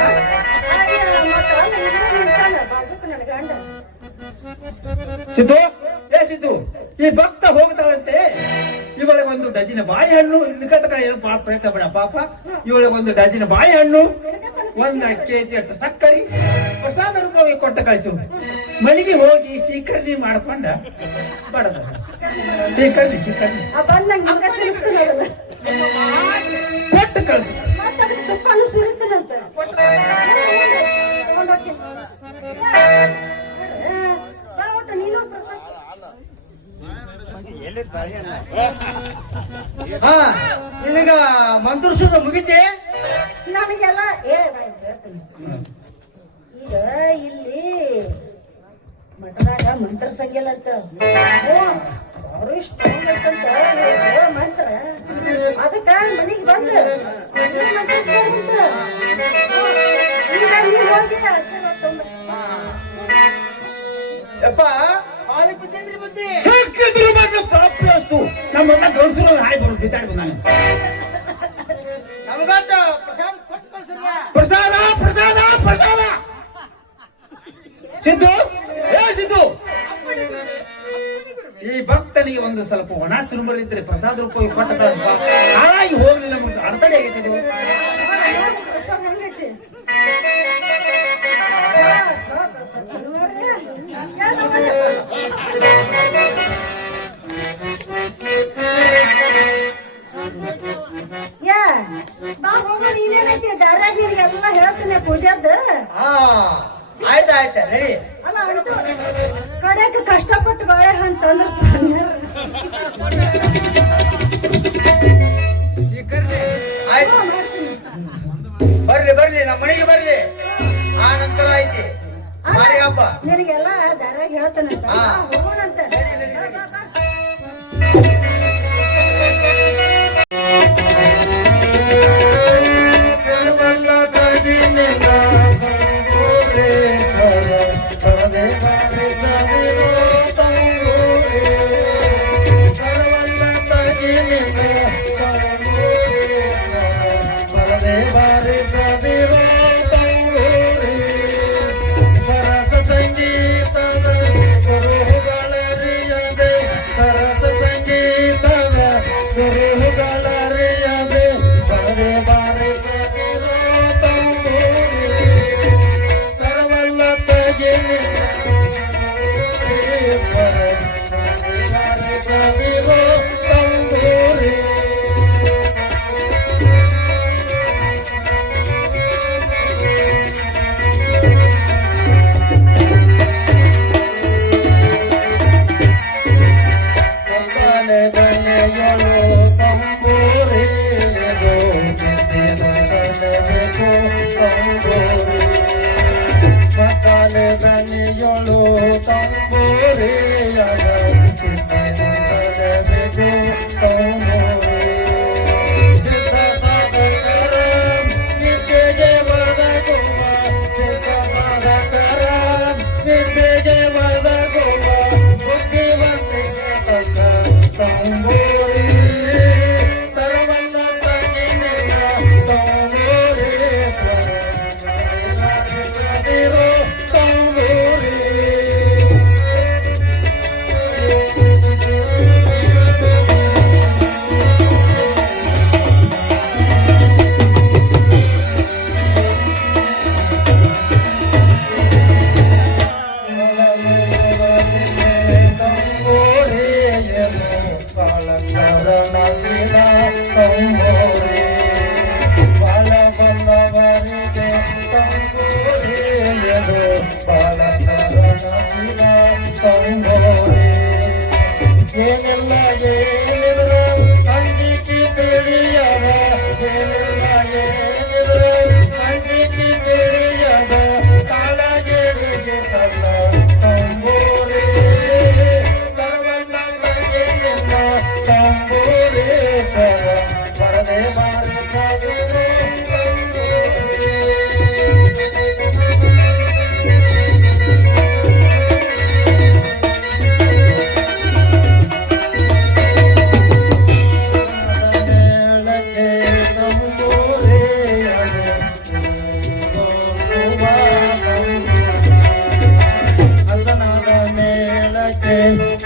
ಮತ್ತೆ ಅಲ್ಲ ಇದೇ ನಿಂತಾನ ಬಾಜುಕ ನನ್ನ ಗಂಡ ಸಿದ್ದು ಏ ಸಿದ್ದು ಈ ಭಕ್ತ ಹೋಗ್ತಾಳಂತೆ ಇವಳಿಗೆ ಒಂದು ಡಜಿನ ಬಾಳೆಹಣ್ಣು ನಿಕಟಕಾಯಿ ಪಾಪ ಪ್ರಯತ್ನ ಬೇಡ ಪಾಪ ಇವಳಿಗೆ ಒಂದು ಡಜಿನ ಬಾಳೆಹಣ್ಣು 1 ಕೆಜಿ ಅಷ್ಟು ಸಕ್ಕರೆ ಪ್ರಸಾದ ರೂಪವಾಗಿ ಕೊಟ್ಟ ಕಳಿಸು ಮಳಿಗೆ ಹೋಗಿ ಶೀಕರ್ಣಿ ಮಾಡ್ಕೊಂಡ ಬಡದ ಶೀಕರ್ಣಿ ಆ ಬಂದಂಗ ನಿಮ್ಗೆ ತಿಳಿಸ್ತೀನಿ ಅದನ್ನ ಕೊಟ್ಟು ಕಳಿಸು ಮತ್ತೆ ಅದಕ್ಕೆ ತುಪ್ಪನು ಸುರಿತೀನಂತ ಒಟ್ಟು ನೀನು ಪ್ರಸಾದ ಹಾ ನಿನಗ ಮಂತ್ರಿಸೋದು ಮುಗಿತೆ ನನಗೆಲ್ಲ ನಾನ್ ಹೇಳ್ತೀನಿ. ಈಗ ಇಲ್ಲಿ ಮಠದಾಗ ಮಂತ್ರ ಸಂಖ್ಯೆಲ್ಲ ಅಂತ ಅವ್ರು ಇಷ್ಟ ಮಂತ್ರ ಅದಕ್ಕ ಮನಿಗ್ ಬಂದ ಈಗ ನೀವು ಹೋಗಿ ಆಶೀರ್ವಾದ ತಗೊಂಡ್ ಯಪ್ಪ ಅದಕ್ಕೆ ಬಿದ್ದೇನ್ರಿ ಬುದ್ಧಿ ಸಂಕೇತರು ಮಾತ್ರ ಪ್ರಾಪ್ತಿಸ್ತು ನಮ್ಮನ್ನ ಗೌಡ್ಸರು ಹಾಯ್ ಬರು ಬಿದ್ದಾಡ್ದು ನಾನು ನಮಗಟ್ಟ ಪ್ರಸಾದ ಕೊಟ್ಟು ಕಳ್ಸಿರ್ಲ ಪ್ರಸಾದ ಪ್ರಸಾದ ಪ್ರಸಾದ ಸಿದ್ದು ಏ ಸಿದ್ದು ಈ ಭಕ್ತನಿಗೆ ಒಂದು ಸ್ವಲ್ಪ ಒಣ ಚುರುಮರಿದ್ರೆ ಪ್ರಸಾದ ರೂಪಾಯಿ ಕೊಟ್ಟ ಕಳಿಸ್ಪ ಹಾಳಾಗಿ ಹೋಗ್ಲಿ ನಮ್ಗೆ ಅಡತಡೆ ಆಗೈತೆ ಇದು ಪ್ರಸಾದ ಹೆಂಗೈತಿ ಯಾ ಬಾ ಹೋಗೋಣ ಇನ್ನೇನೈತಿ ದಾರ್ಯಾಗ ನಿನ್ಗೆಲ್ಲ ಹೇಳ್ತೀನಿ ಪೂಜಾದ ಹಾ ಆಯ್ತಾಯ್ತ ರೆಡಿ ಅಲ್ಲ ಅಂತೂ ಕಡೆಗೆ ಕಷ್ಟಪಟ್ಟು ಬಾಳೆಹಣ್ಣು ತಂದ್ರ ಸಣ್ಣ ಆಯ್ತು ಬರ್ಲಿ ಬರ್ಲಿ ನಮ್ಮ ಮನೆಗೆ ಬರ್ಲಿ ಆ ನಂತರ ಐತಿ ಮಾರಿ ಹಬ್ಬ ನಿನಗೆಲ್ಲ ದಾರ್ಯಾಗ ಹೇಳ್ತಾನಂತ ಹೋಗೋಣಂತ ಸಂಗೀತದ ಗುರುಗಳ ಮಸಾಲೆ ದನೆಯೊಳು ತಂಬೂರಿಯದು ಬೇಕು ತಂಬೂರಿ ಮಸಾಲೆ ದನೆಯೊಳು ತಂಬೂರಿಯದ ಬೇಕು ತಂಬೂರಿ ಸಿದ್ಧ ಸಾಧಕರ ನಿತ್ಯಗೆ ಒದಗುವ ಸಿದ್ಧ ಸಾಧಕರ ನಿತ್ಯಗೆ ಒದಗುವ ಬುದ್ಧಿವಂತಿಕೆ ತಕ್ಕ ತಂಬೂರಿ ತರವಲ್ಲ ತಗಿನಿಲ್ಲ ತಂಬೂರಿ ಸ್ವರದಿರೋ ತಂಬೂರಿ ಏನೆಲ್ಲ ಏನಿದ್ರ ಅಂಜಿಕೆ ತಿಳಿಯದ ಏನೆಲ್ಲ ಏನಿದ್ರ ಅಂಜಿಕೆ ತಿಳಿಯದ ಕಾಳಗೆರಿಗೆ ತನ್ನ ತಂಬೂರಿ ತರವಲ್ಲ ತಗೆನಿಲ್ಲ ತಂಬೂರಿ ಬರದೆ ಬಾರಿ ತಂಬೂರಿ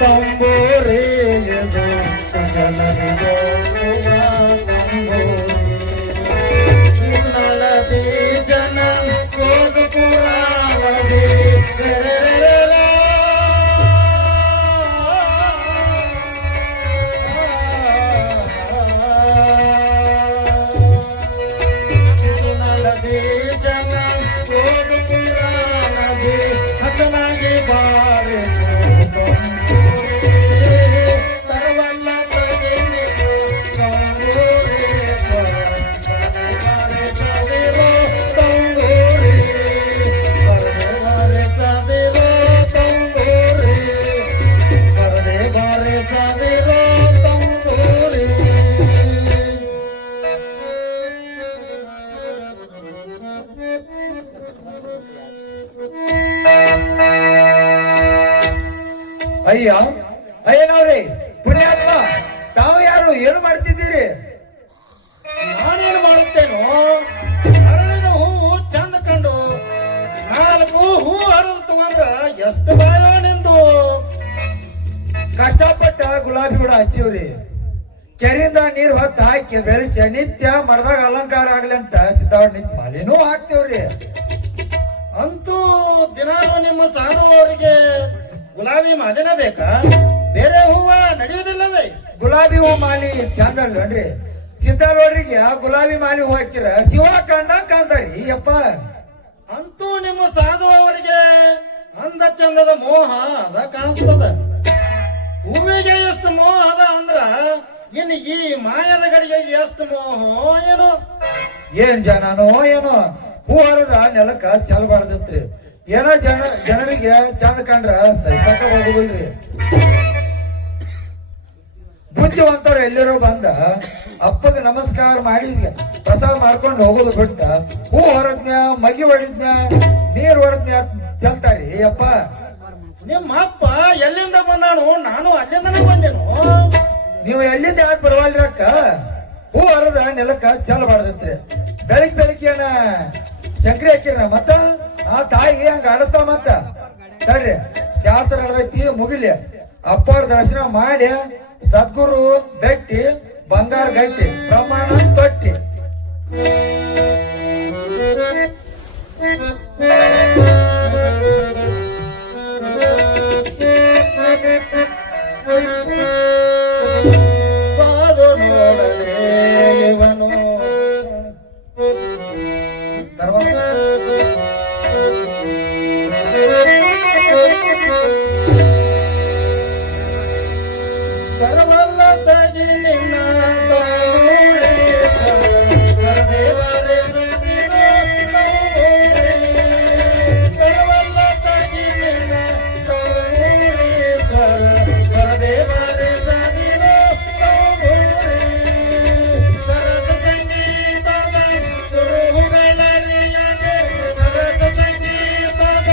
ತಂಬೂರಿಯದು ಜನರಿಗೋ ನಳದಿ ಜನ ಕೋದು ಪುರಾಣದಿ ನಳದಿ ಜನ ಕೋದು ಪುರಾಣದಿ ಹಸನಾಗಿ ಬಾರಿ ತರವಲ್ಲ ತಗಿನಿಲ್ಲ ತಂಬೂರಿ ಚದಿರೋ ತಂಬೂರಿ ಬರದೆ ಚದಿರೋ ತಂಬೂರಿ ಬರದೆ ಬಾರೆ ಚದಿರೋ ತಂಬೂರಿ ಅಯ್ಯ ಅಯ್ಯನವ್ರಿ ಪುಣ್ಯಾತ್ಮ ತಾವು ಯಾರು ಏನು ಮಾಡ್ತಿದ್ದೀರಿ? ನಾನೇನು ಮಾಡುತ್ತೇನೋ ಅರಳಿದ ಹೂವು ಚಂದ ಕಂಡು 4 ಹೂ ಹರಿದು ತಗೊಂಡ್ರ ಎಷ್ಟು ಬಾಯೋ ನಿಂದು ಕಷ್ಟಪಟ್ಟ ಗುಲಾಬಿ ಕೂಡ ಹಚ್ಚಿವ್ರಿ. ಕೆರೆಯಿಂದ ನೀರು ಹೊತ್ತು ಹಾಕಿ ಬೆಳೆಸಿ ನಿತ್ಯ ಮರದಾಗ ಅಲಂಕಾರ ಆಗ್ಲಿ ಅಂತ ಸಿದ್ಧಾವಣಿ ನಿಂತ ಮಾಲಿನೂ ಹಾಕ್ತೇವ್ರಿ. ಅಂತೂ ದಿನಾನು ನಿಮ್ಮ ಸಾಧುವವರಿಗೆ ಗುಲಾಬಿ ಮಾಲಿನ ಬೇಕಾ? ಬೇರೆ ಹೂವ ನಡೆಯುವುದಿಲ್ಲವೇ? ಗುಲಾಬಿ ಹೂ ಮಾಲಿ ಚಂದ ಅಲ್ವನ್ರಿ? ಸಿದ್ಧಾರವ್ರಿಗೆ ಗುಲಾಬಿ ಮಾಲಿ ಹೂ ಹಾಕಿರ ಶಿವ ಕಂಡಂಗ್ ಕಾಣ್ತಾರಿ ಯಪ್ಪ. ಅಂತೂ ನಿಮ್ಮ ಸಾಧುವವರಿಗೆ ಅಂದ ಚಂದದ ಮೋಹ ಅದ ಕಾಣಿಸ್ತದ. ಹೂವಿಗೆ ಎಷ್ಟು ಮೋಹ ಅದ ಅಂದ್ರ ಇನ್ನು ಈ ಮಾಯದ ಗಡಿಗೆ ಎಷ್ಟು ಮೋಹ ಏನೋ. ಏನ್ ಜನನೋ ಏನೋ ಹೂ ಹರದ ನೆಲಕ್ಕ ಚಲ್ಬಾರ್ದತ್ರಿ. ಏನೋ ಜನರಿಗೆ ಚಂದ ಕಂಡ್ರ ಸಹಿಸಕ ಹೋಗುದಿಲ್ರಿ. ಬುದ್ಧಿವಂತರು ಎಲ್ಲರೂ ಬಂದ ಅಪ್ಪಗೆ ನಮಸ್ಕಾರ ಮಾಡಿ ಪ್ರಸಾದ ಮಾಡ್ಕೊಂಡು ಹೋಗೋದು ಬಿಟ್ಟ ಹೂ ಹೊರದ್ನ್ಯ ಮಗಿ ಹೊಡಿದ್ನ್ಯ ನೀರ್ ಹೊಡೆದ್ನ್ಯ ಚಲ್ತಾರಿ ಅಪ್ಪ. ನಿಮ್ಮ ಅಪ್ಪ ಎಲ್ಲಿಂದ ಬಂದಾನು? ನಾನು ಅಲ್ಲಿಂದನೇ ಬಂದೇನು. ನೀವು ಎಲ್ಲಿಂದ ಯಾಕೆ ಬರವಲ್ರಕ್ಕ? ಹೂ ಹೊರದ ನೆಲಕ್ಕ ಚಲ್ಬಾರ್ದತ್ರಿ. ಬೆಳಿಗ್ಗೆ ಏನ ಶಂಕರಿ ಹಾಕಿರ ಮತ್ತ ಆ ತಾಯಿ ಹಂಗ ಆಡಸ್ತಾ ಮತ್ತ ತಡ್ರಿ ಶಾಸ್ತ್ರ ನಡೆದೈತಿ ಮುಗಿಲಿ. ಅಪ್ಪವ್ರ ದರ್ಶನ ಮಾಡಿ ಸದ್ಗುರು ಬೆಟ್ಟಿ ಬಂಗಾರ ಗಟ್ಟಿ ಪ್ರಮಾಣ ತೊಟ್ಟಿ. ಸಾಧು ನೋಡಲೇ ಇವನು ಕರಮಲ ಕರವಲ್ಲದಾಗಿ ನಿನ್ನ ತೋರೆ ಕರದೇವರೇ ಸದಿರೋ ತೋರೆ ಕರವಲ್ಲದಾಗಿ ನಿನ್ನ ತೋರೆ ಕರದೇವರೇ ಸದಿರೋ ತೋರೆ ಸರಸ ಸಂಗೀತದ ಸುರುಹುಗಳರಿಯದೆ ಸರಸ ಸಂಗೀತದ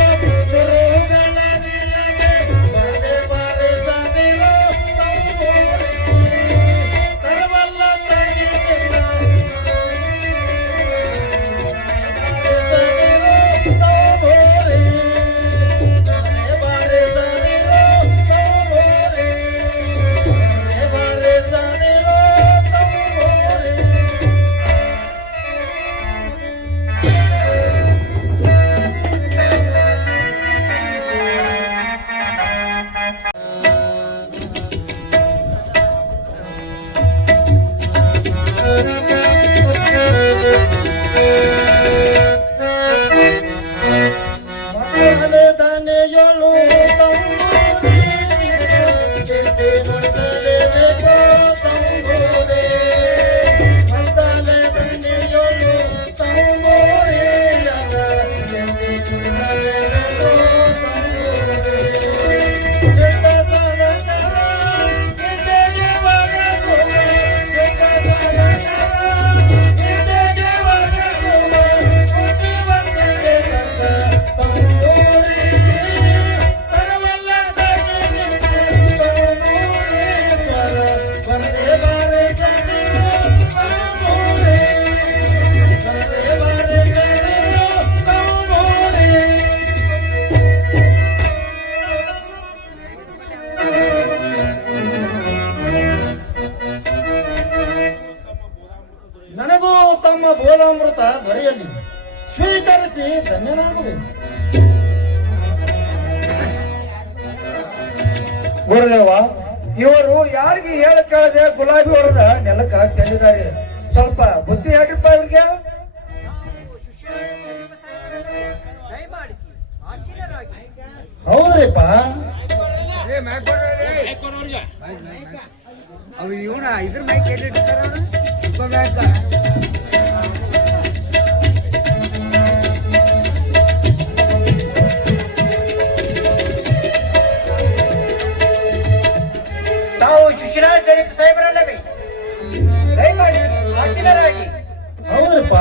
ಸುರುಹುಗಳರಿಯದೆ ಕರದೇವರೇ ಸದಿರೋ ತೋರೆ ಕರವಲ್ಲದಾಗಿ ನಿನ್ನ ಮಸಾಲೆ ದನೆಯೊಳು ತಂಬೂರಿ ಗೆದ್ದೆ ಮಸಾಲೆ ಬೇಕೋ ತಂಬೂರಿ ಮಸಾಲೆ ದನೆಯೊಳು ತಂಬೂರಿ ಗೆದ್ದೆ ಮಸಾಲೆ ಬೇಕೋ ತಂಬೂರಿ ಚೆಕ್ಕ ಸರಕರ ಗೆದ್ದೆಗೆ ಒಗಗುವ ಚೆಕ್ಕ ಸರಕರ ಗೆದ್ದೆಗೆ ಒಗಗುವ ಬುದ್ಧಿವಂತರಿಗೆ ತಂಬೂರಿ ಕರವಲ್ಲದಾಗಿ ನಿನ್ನ ತಂಬೂರಿ ಬರದೆ ಬಾರೆ ಜನಿರೋ ತಂಬೂರಿ ಬರದೆ ಬಾರೆ ಜನಿರೋ ತಂಬೂರಿ ನನಗೂ ತಮ್ಮ ಬೋಧಾಮೃತ ದೊರೆಯಲಿ ಸ್ವೀಕರಿಸಿ ಧನ್ಯನಾಗುವೆನು. ಗುರುದೇವ, ಇವರು ಯಾರಿಗೆ ಹೇಳ ಕೇಳದೆ ಗುಲಾಬಿ ಹೊಡೆದ ನೆಲಕ್ಕ ಚೆಲ್ಲಿದ್ದಾರೆ. ಸ್ವಲ್ಪ ಬುದ್ಧಿ ಹೇಳ್ರಿಪ್ಪ ಇವ್ರಿಗೆ. ಹೌದ್ರಿಪ್ಪ, ಅವು ಇವನ ಇದ್ರ ಮೈ ಕೇಳಿರ್ತಾರ ತಾವು ಶಿಕ್ಷಣಾಚಾರ್ಯ ಸಾಹೇಬರಲ್ಲವೇ? ದಯಮಾಡಿ ಆಚೀನರಾಗಿ. ಹೌದ್ರಿಪ್ಪ,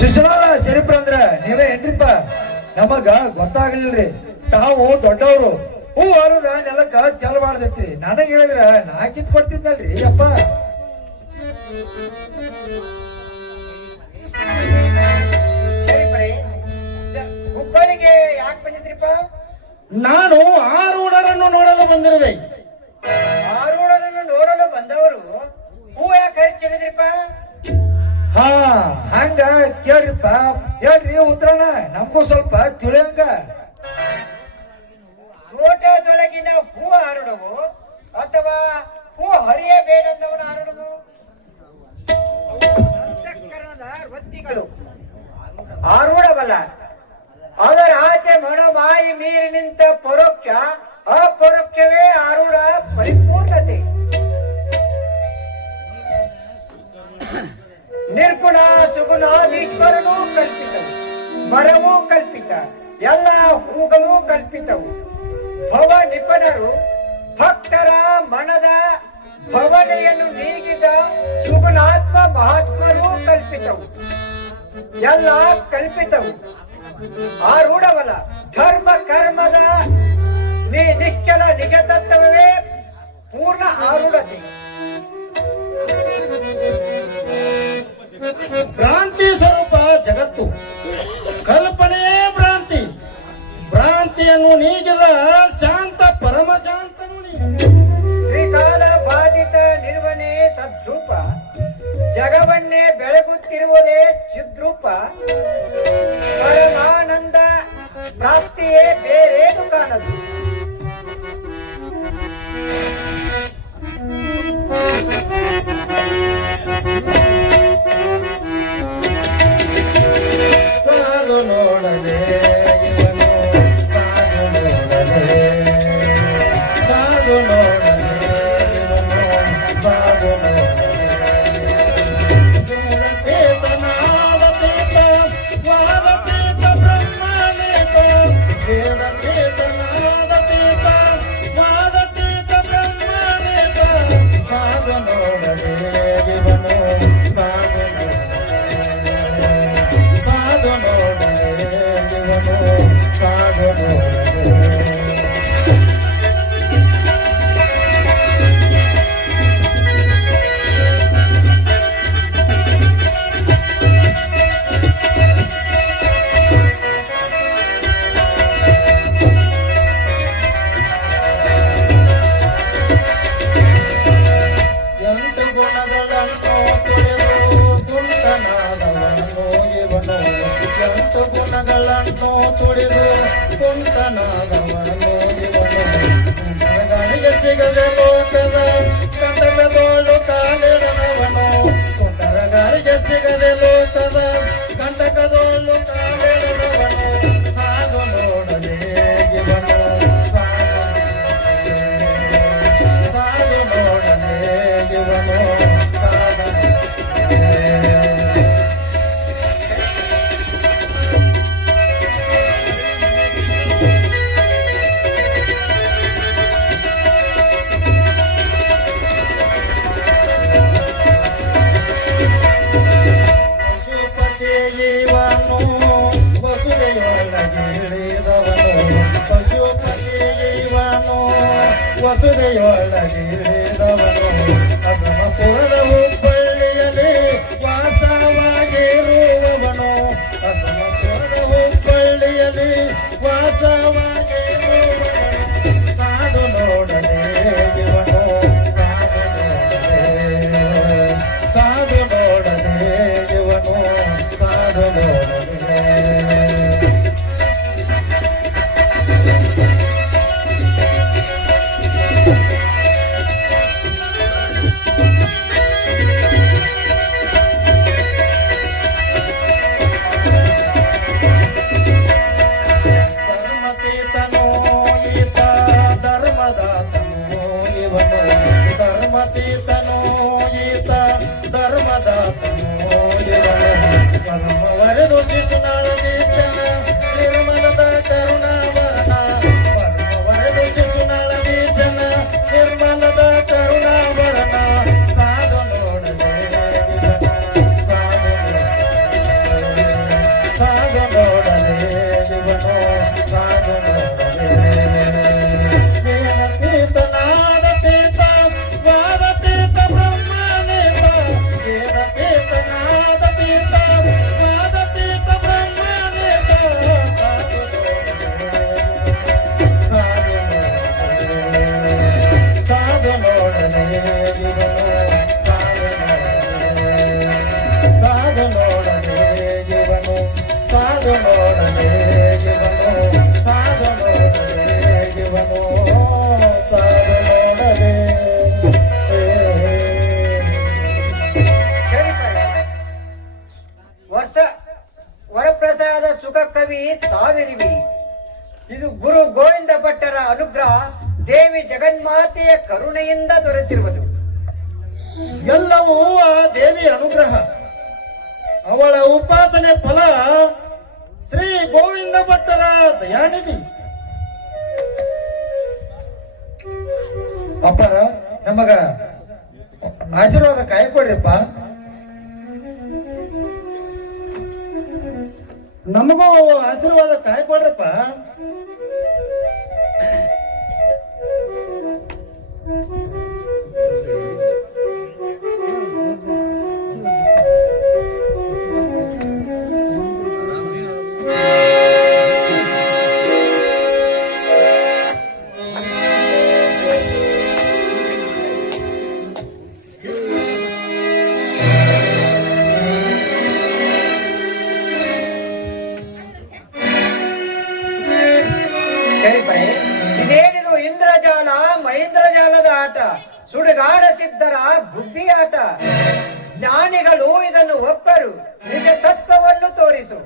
ಶಿಕ್ಷಣ ಶರೀಫ್ರ ಅಂದ್ರ ನೀವೇ ಏನ್ರಿಪ್ಪ? ನಮಗ ಗೊತ್ತಾಗ್ಲಿಲ್ರಿ. ತಾವು ದೊಡ್ಡವರು ಹೂ ಹರಿದ ನೆಲಕ್ಕ ಚಾಲು ಮಾಡ್ದೈತ್ರಿ. ನನಗ್ ಹೇಳಿದ್ರ ನಾ ಕಿತ್ ಕೊಡ್ತಿದ್ದಲ್ರಿ ಅಪ್ಪ. ಹುಬ್ಬಳ್ಳಿಗೆ ಯಾಕೆ ಬಂದಿದ್ರಿಪ್ಪ? ನಾನು ಆರೂಢರನ್ನು ನೋಡಲು ಬಂದಿರುವೆ. ಆರೂಢರನ್ನು ನೋಡಲು ಬಂದವರು ಹೂ ಯಾಕೆ ಹರಿಚಿಡಿದ್ರಿಪ್ಪ? ಹಾ, ಹಂಗ ಕೇಳ್ರಿಪ್ಪ. ಹೇಳ್ರಿ ಉತ್ತರಣ, ನಮಗೂ ಸ್ವಲ್ಪ ತಿಳಿಯಂಗ. ತೋಟದೊಳಗಿನ ಹೂ ಹರಡುವು ಅಥವಾ ಹೂ ಹರಿಯಬೇಡೆಂದವನ ಹರಡುವು? ಅಂತಃಕರಣದ ವೃತ್ತಿಗಳು ಆರೂಢವಲ್ಲ. ಅದರ ಆಚೆ ಮನೋಮಾಯಿ ಮೀರಿ ನಿಂತ ಪರೋಕ್ಷ ಅಪರೋಕ್ಷವೇ ಆರೂಢ ಪರಿಪೂರ್ಣತೆ. ನಿರ್ಗುಣ ಸುಗುಣಾದೀಶ್ವರನೂ ಕಲ್ಪಿತವು, ಮರವೂ ಕಲ್ಪಿತ, ಎಲ್ಲ ಹೂಗಳೂ ಕಲ್ಪಿತವು. ಭವ ನಿಪುಣರು ಭಕ್ತರ ಮನದ ಭವನೆಯನ್ನು ನೀಗಿದ ಸುಗುಣಾತ್ಮ ಮಹಾತ್ಮರೂ ಕಲ್ಪಿತವು, ಎಲ್ಲ ಕಲ್ಪಿತವು. ಆರೂಢವಲ್ಲ. ಧರ್ಮ ಕರ್ಮದ ನಿಶ್ಚಲ ನಿಜತತ್ವವೇ ಪೂರ್ಣ ಆರೂಢತೆ. ಭ್ರಾಂತಿ ಸ್ವರೂಪ ಜಗತ್ತು, ಕಲ್ಪನೆಯೇ ಭ್ರಾಂತಿ. ಭ್ರಾಂತಿಯನ್ನು ನೀಗಿದ ಶಾಂತ ಪರಮ ಶಾಂತನು ನೀನು. ತ್ರಿಕಾಲ ಬಾಧಿತ ನಿರ್ವಣೆ ತದ್ರೂಪ, ಜಗವನ್ನೇ ಬೆಳಗುತ್ತಿರುವುದೇ ಚಿದ್ರೂಪ. ಪರಮಾನಂದ ಪ್ರಾಪ್ತಿಯೇ ಬೇರೇನು ಕಾಣದು. ಸಾಧು ನೋಡದೆ ಇವನು ಸಾಧು ನೋಡದೆ ತುಳಿದು ಕುಂಟನಾದವನು ಇವನು ಗಾಳಿಗೆ ಸಿಗದೆ ಲೋಕದ ಕಂಟಕದೋಳು ಕಾಲಿಡನವನು ಕುಂಟರ ಗಾಳಿಗೆ ಸಿಗದೆ ಲೋಕದ ಕಂಟಕದೋಳು ಕಾಲಿಡನವನು ಸಾಧು ನೋಡಲೇ ಇವನು ಸಾಧು ನೋಡಲೇ ಇವನು ವಸುದೆಯೊಳಗಿಳಿದವನು ಅಸಮಪುರದ ಹುಬ್ಬಳ್ಳಿಯಲ್ಲಿ ವಾಸವಾಗಿರುವವನು ಅಸಮಪುರದ ಹುಬ್ಬಳ್ಳಿಯಲ್ಲಿ ವಾಸವಾಗಿರುವವನು ಸಾಧು ನೋಡಲೇ ಇವನು ಸಾಧು ನೋಡಲೇ ಇವನು ಸಾಧು ನೋಡಲೇ ಧರ್ಮತೀತನೋ ಈತ ಧರ್ಮದಾತನೋ ಇವನು ಪರಮವರೆದು ಶಿಶುನಾಳದೀಶನ ನಿರ್ಮಲದ ಕರುಣಾವರಣ ಪರಮವರೆದು ಶಿಶುನಾಳದೀಶನ ನಿರ್ಮಲದ ಕರುಣಾವರಣ ಸಾಧು ನೋಡಲೇ ಸಾಧು ನೋಡಲೇ ಇವನು ಸಾಧು ನೋಡಲೇ ವರಪ್ರಸಾದ ಸುಖ ಕವಿ ತಾವಿರುವಿ. ಇದು ಗುರು ಗೋವಿಂದ ಭಟ್ಟರ ಅನುಗ್ರಹ, ದೇವಿ ಜಗನ್ಮಾತೆಯ ಕರುಣೆಯಿಂದ ದೊರೆತಿರುವುದು. ಎಲ್ಲವೂ ಆ ದೇವಿಯ ಅನುಗ್ರಹ. ಅವಳ ಉಪಾಸನೆ ಫಲ ಶ್ರೀ ಗೋವಿಂದ ಭಟ್ಟರ ದಯಾನಿಧಿ. ಅಪ್ಪರ ನಮಗ ಆಶೀರ್ವಾದ ಕಾಯ್ಕೊಡ್ರಿಪ್ಪ. ನಮಗೂ ಆಶೀರ್ವಾದ ಕಾಯ್ಕೊಡ್ರಪ್ಪ. ಇದೇನಿದು ಇಂದ್ರಜಾಲ ಮಹೇಂದ್ರಜಾಲದ ಆಟ, ಸುಡುಗಾಡ ಸಿದ್ಧರ ಗುಬ್ಬಿ ಆಟ. ಜ್ಞಾನಿಗಳು ಇದನ್ನು ಒಪ್ಪರು, ನಿಜ ತತ್ವವನ್ನು ತೋರಿಸು.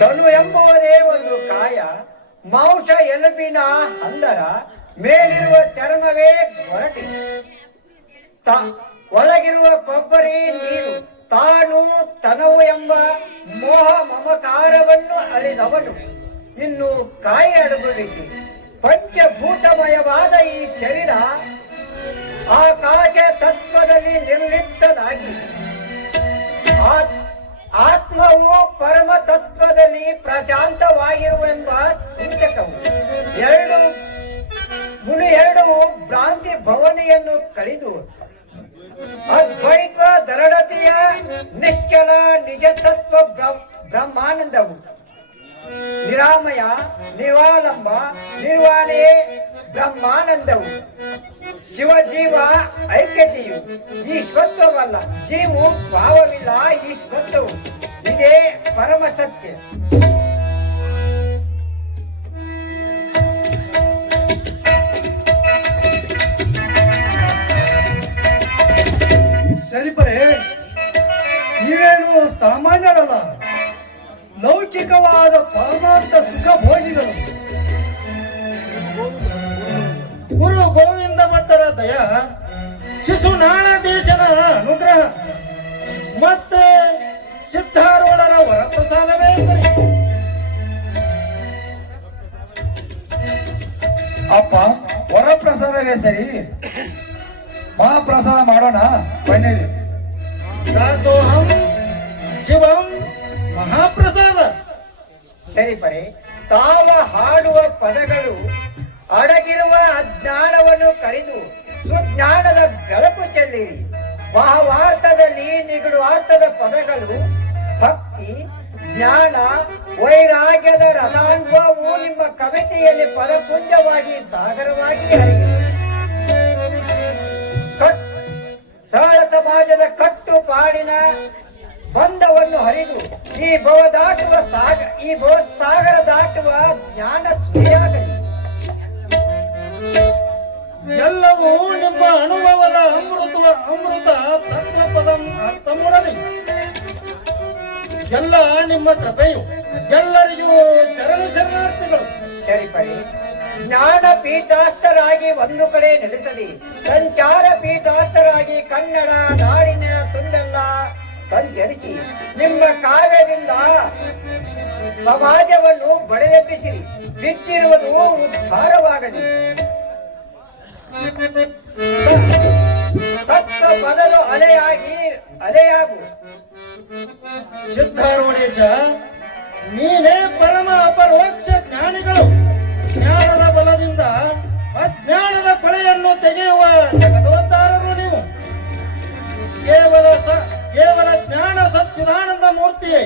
ಧನು ಎಂಬುವುದೇ ಒಂದು ಕಾಯ, ಮಾಂಸ ಎಲುಬಿನ ಹಂದರ, ಮೇಲಿರುವ ಚರ್ಮವೇ ಗೊರಟಿ, ಒಳಗಿರುವ ಕೊಬ್ಬರಿ ನೀರು. ತಾನು ತನವು ಎಂಬ ಮೋಹ ಮಮಕಾರವನ್ನು ಅರಿದವನು ಇನ್ನು ಕಾಯಿ ಅಡಗುವಿಕೆ. ಪಂಚಭೂತಮಯವಾದ ಈ ಶರೀರ ಆಕಾಶ ತತ್ವದಲ್ಲಿ ನಿರ್ಲಿಪ್ತನಾಗಿ, ಆತ್ಮವು ಪರಮ ತತ್ವದಲ್ಲಿ ಪ್ರಶಾಂತವಾಗಿರುವೆಂಬ ಸೂಚಕವು. ಎರಡು ಭ್ರಾಂತಿ ಭವನಿಯನ್ನು ಕಳೆದು ಅದ್ವೈತ ದೃಢತೆಯ ನಿಶ್ಚಲ ನಿಜತತ್ವ ಬ್ರಹ್ಮಾನಂದವು. ನಿರಾಮಯ, ನಿರಾಲಂಬ, ನಿರ್ವಾಣೆ ಬ್ರಹ್ಮಾನಂದವು. ಶಿವಜೀವ ಐಕ್ಯತೆಯು ಈಶ್ವತ್ವವಲ್ಲ. ಜೀವು ಭಾವವಿಲ್ಲ, ಈಶ್ವತ್ವವು. ಇದೇ ಪರಮ ಸತ್ಯ. ಸರಿಪರೆ, ನೀವೇನು ಸಾಮಾನ್ಯರಲ್ಲ, ಲೌಕಿಕವಾದ ಪರಮಾರ್ಥ ಸುಖ ಭೋಗಿಗಳು. ಗುರು ಗೋವಿಂದ ಭಟ್ಟರ ದಯ, ಶಿಶುನಾಳಾಧೀಶನ ಅನುಗ್ರಹ ಮತ್ತೆ ಸಿದ್ಧಾರೂಢರ ವರಪ್ರಸಾದವೇ ಸರಿ. ಅಪ್ಪ, ವರಪ್ರಸಾದವೇ ಸರಿ, ಮಹಾಪ್ರಸಾದ ಮಾಡೋಣ ಬನ್ನಿರಿ. ದಾಸೋಹಂ ಶಿವಂ ಮಹಾಪ್ರಸಾದ. ಸರಿಪರೆ, ತಾವ ಹಾಡುವ ಪದಗಳು ಅಡಗಿರುವ ಅಜ್ಞಾನವನ್ನು ಕಳೆದು ಸುಜ್ಞಾನದ ಬೆಳಕು ಚೆಲ್ಲಿರಿ. ಭಾವಾರ್ಥದಲ್ಲಿ ನಿಗಡು ಅರ್ಥದ ಪದಗಳು ಭಕ್ತಿ, ಜ್ಞಾನ, ವೈರಾಗ್ಯದ ರಸಾನುಭವವು ನಿಮ್ಮ ಕವಿತೆಯಲ್ಲಿ ಪದಪುಂಜವಾಗಿ ಸಾಗರವಾಗಿ ಹರಿಯಿತು. ಸರಳ ಸಮಾಜದ ಕಟ್ಟುಪಾಡಿನ ಬಂಧವನ್ನು ಹರಿದು ಈ ಭವ ಸಾಗರ ದಾಟುವ ಜ್ಞಾನ ಸುರಿಯಾಗಲಿ. ಎಲ್ಲವೂ ನಿಮ್ಮ ಅನುಭವದ ಅಮೃತ ತತ್ವಪದ ಅರ್ಥ ಮೂಡಲಿ. ಎಲ್ಲ ನಿಮ್ಮ ಕೃಪೆಯು ಎಲ್ಲರಿಗೂ ಶರಣಾರ್ಥಿಗಳು. ಸರಿಪರಿ, ಜ್ಞಾನ ಪೀಠಾಸ್ಥರಾಗಿ ಒಂದು ಕಡೆ ನೆಲೆಸಲಿ. ಸಂಚಾರ ಪೀಠಾಸ್ಥರಾಗಿ ಕನ್ನಡ ನಾಡಿನ ತುಂಡೆಲ್ಲ ಸಂಚರಿಸಿ ನಿಮ್ಮ ಕಾವ್ಯದಿಂದ ಸಮಾಜವನ್ನು ಬಡಿದೆಬ್ಬಿಸಿರಿ. ಬಿದ್ದಿರುವುದು ಉದ್ಧಾರವಾಗಲಿ. ತತ್ವ ಬದಲು ಅಲೆಯಾಗು. ಸಿದ್ಧಾರೂಢೇಶ, ನೀನೇ ಪರಮ ಅಪರೋಕ್ಷ ಜ್ಞಾನಿಗಳು. ಜ್ಞಾನದ ಬಲದಿಂದ ಅಜ್ಞಾನದ ಕೊಳೆಯನ್ನು ತೆಗೆಯುವ ಜಗದೋದ್ಧಾರರು ನೀವು. ಕೇವಲ ಜ್ಞಾನ ಸಚ್ಚಿದಾನಂದ ಮೂರ್ತಿಯೇ,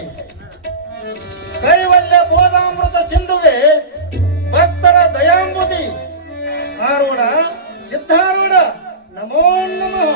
ಕೈವಲ್ಯ ಬೋಧಾಮೃತ ಸಿಂಧುವೆ, ಭಕ್ತರ ದಯಾಂಬುದಿ. ಆರೂಢ ಸಿದ್ಧಾರೂಢ ನಮೋ ನಮಃ.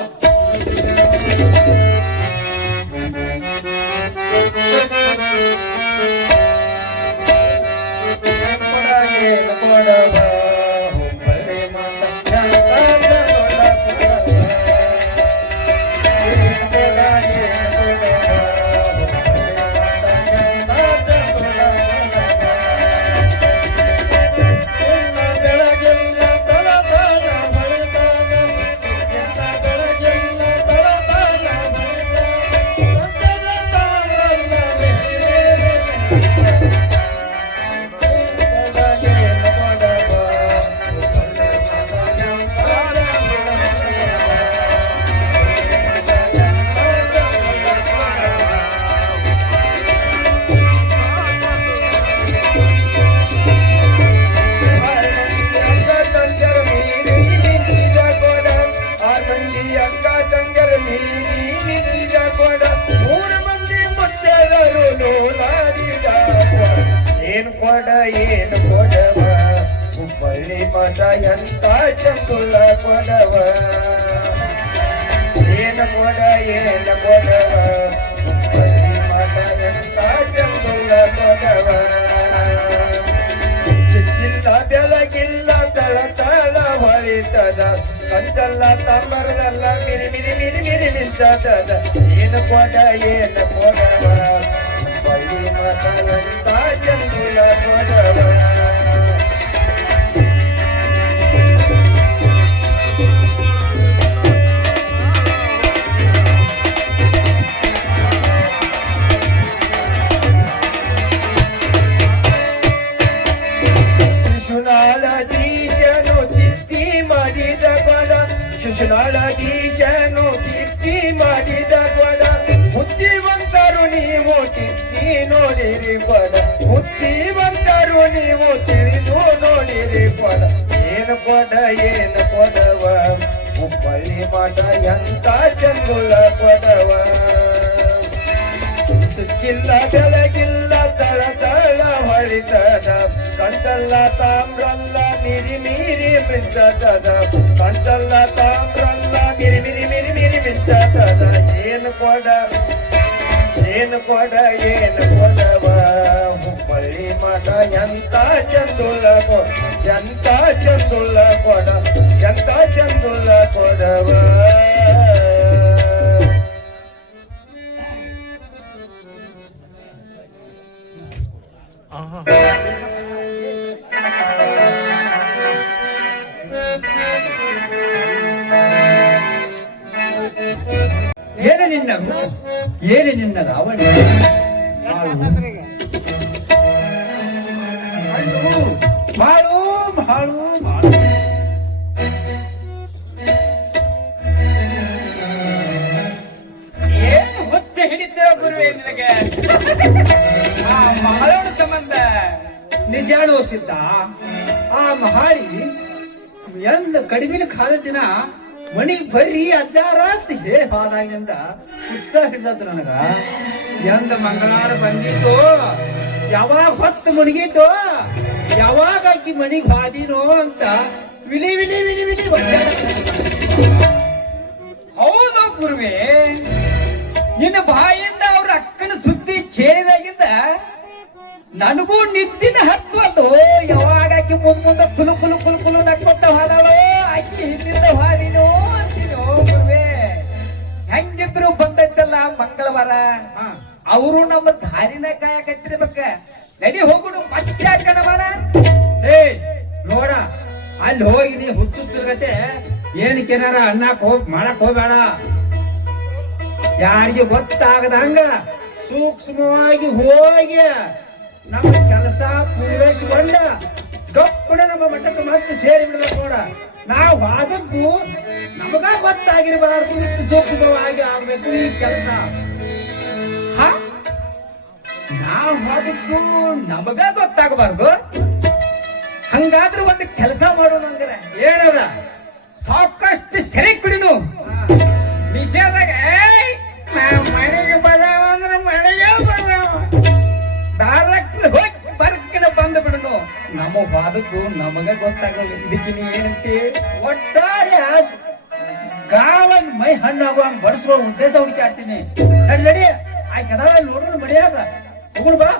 ಏನು ಕೊಡವ ಹುಬ್ಬಳ್ಳಿ ಮಠ ಎಂತ ಚಂದುಲ ಕೊಡವ. ಏನು ಕೊಡವ ಹುಬ್ಬಳ್ಳಿ ಮಠ ಎಂತ ಚಂದುಲ ಕೊಡವ. ಚಿಕ್ಕಿಲ್ಲ ಬೆಳಗಿಲ್ಲ ತಳ ಹೊಳಿತದ, ಕಂಚಲ್ಲ ತಾಂಬರದಲ್ಲ ಮಿರಿ ಮಿರಿ ಮಿರಿ ಮಿರಿ ಮಿಂಚದ. ಏನು ಕೊಡವ ಹುಬ್ಬಳ್ಳಿ ಮಠ ಎಂತ ಚಂದುಲ ಕೊಡವ. ಶಿಶುನಾಳಧೀಶನು ಚಿತ್ತಿ ಮಾಡಿದ ಬಲ, ಶಿಶುನಾಳಧೀಶನು ಚಿತ್ತಿ ಮಾಡಿದ ಬಲ. ಬುದ್ಧಿವಂತರು ನೀವು ಚಿತ್ತಿ ನೋಡಿರಿ ಬಲ, ಬುದ್ಧಿವಂತರು ನೀವು ತಿಳಿದು ನೋಡಿರಿ ಬಲ. ಏನು ಕೊಡವ ಹುಬ್ಬಳ್ಳಿ ಮಠ ಎಂತ ಚಂದುಲ ಕೊಡವ. ಸುಕ್ಕಿಲ್ಲ ಬೆಳಗಿಲ್ಲ ತಳ ಹೊಳಿತದ, ಕಂಚಲ್ಲ ತಾಮ್ರಲ್ಲ ಮಿರಿ ಮಿರಿ ಮಿಂಚತದ ಕಂಚಲ್ಲ ತಾಮ್ರಲ್ಲ ಮಿರಿ ಮಿರಿ ಮಿರಿ ಮಿರಿ ಮಿಂಚತದ ಏನು ಕೊಡ ಕೊಡವ ಹುಬ್ಬಳ್ಳಿ ಮಠ ಎಂತ ಚಂದುಲ್ಲ ಕೊಡ ಎಂತ ಚಂದುಲ್ಲ ಕೊಡವ ಏನು ನಿನ್ನ ರಾವಣ ಮಾಡು ಮಾಡು ಮಾಡು ಏನು ಹುಚ್ಚ ಹಿಡಿತೇವ ಗುರುವೇ ನಿನಗೆ ಆ ಮಾಡೋಣ ಸಂಬಂಧ ನಿಜಾಣೋ ಸಿದ್ಧ ಆ ಮಹಾಳಿ ಎಂದ ಕಡಿಮೆ ಕಾದ ದಿನ ಮನಿಗ್ ಬರ್ರಿ ಅಜ್ಜಾರ ಅಂತ ಹೇಳಿ ಹೋದಾಗಿನಿಂದ ಉತ್ಸಾಹ ಹಿಡ್ದತ್ತು ನನಗ ಎಂದ ಮಂಗಳವಾರ ಬಂದಿತ್ತು ಯಾವಾಗ ಹೊತ್ತು ಮುಳುಗಿತ್ತು ಯಾವಾಗ ಆಕಿ ಮನಿಗ್ ಹಾದಿನೋ ಅಂತ ವಿಲಿ ವಿಲಿ ವಿಲಿ ವಿಲಿ ಹೌದು ಗುರುವೇ ನಿನ್ನ ಬಾಯಿಂದ ಅವ್ರ ಅಕ್ಕನ ಸುದ್ದಿ ಕೇಳಿದಾಗಿಂದ ನನಗೂ ನಿದ್ದಿನ ಹತ್ತುವಲ್ಲು ಯಾವಾಗ ಆಕಿ ಮುಂದೆ ಕುಲು ಕುಲು ಕುಲು ಕುಲು ನಕ್ಕೊತ್ತ ಹಾದಾಳೋ ಆಕಿ ಹಿಂದಿಂದ ಹಾದಿನೋ ಅಂತೀನೋ ಗುರುವೇ ಹೆಂಗಿದ್ರು ಬಂದೈತಲ್ಲ ಮಂಗಳವಾರ ಅವರು ನಮ್ಮ ದಾರಿನ ಕಾಯಕತ್ತಿರ್ಬೇಕ ನಡಿ ಹೋಗುಡು ಮತ್ತೆ ಕಣವಾರ ಏ ನೋಡ ಅಲ್ಲಿ ಹೋಗಿ ನೀ ಹುಚ್ಚುಚ್ಚುಗತೆ ಏನಕ್ಕೇನಾರ ಮಾಡಕ್ ಹೋಗ್ಬೇಡ ಯಾರಿಗೆ ಗೊತ್ತಾಗದಂಗ ಸೂಕ್ಷ್ಮವಾಗಿ ಹೋಗಿ ನಮ್ಮ ಕೆಲಸ ಪೂರೈಸಿಕೊಂಡ ಗಪ್ಪನ ನಮ್ಮ ಮಠಕ್ಕೆ ಮತ್ತೆ ಸೇರಿ ಬಿಡ್ಬೇಕು ನೋಡ ನಾವು ಆದದ್ದು ನಮಗ ಗೊತ್ತಾಗಿರಬಾರ್ದು ಇಷ್ಟು ಸೂಕ್ಷ್ಮವಾಗಿ ಆಗ್ಬೇಕು ಈ ಕೆಲಸ ನಾವು ಆದದ್ದು ನಮಗ ಗೊತ್ತಾಗಬಾರ್ದು ಹಂಗಾದ್ರೆ ಒಂದು ಕೆಲಸ ಮಾಡೋಣ ಅಂದ್ರೆ ಏನದ ಸಾಕಷ್ಟು ಸೆರೆ ಕುಡಿನು ವಿಷಯದಾಗ ಮನೆಗೆ ಬದಾವ ಅಂದ್ರೆ ಮನೆಗೆ ಬದಾವ ಡೈರೆಕ್ಟ್ ಹೋಗಿ ಬರ್ಕಿನ ಬಂದು ಬಿಡನು ನಮ್ಮ ಬಾದಕ್ಕೂ ನಮಗ ಗೊತ್ತಾಗಲ್ಲ ಇದಕ್ಕೆ ನೀ ಏನಂತೆ ಒಟ್ಟಾರೆ ಗಾವನ್ ಮೈ ಹಣ್ಣಾಗುವಂಗ್ ಬಡಿಸುವ ಉದ್ದೇಶ ಹುಡುಕಿ ಆಡ್ತೀನಿ ನಡಿ ನಡಿ ಆ ಕೆದಾಳ ನೋಡೋಣ ಮಡಿಯಾಗ ಹೋಗುಣ ಬಾ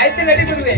ಆಯ್ತು ನಡಿ ಗುರುವೆ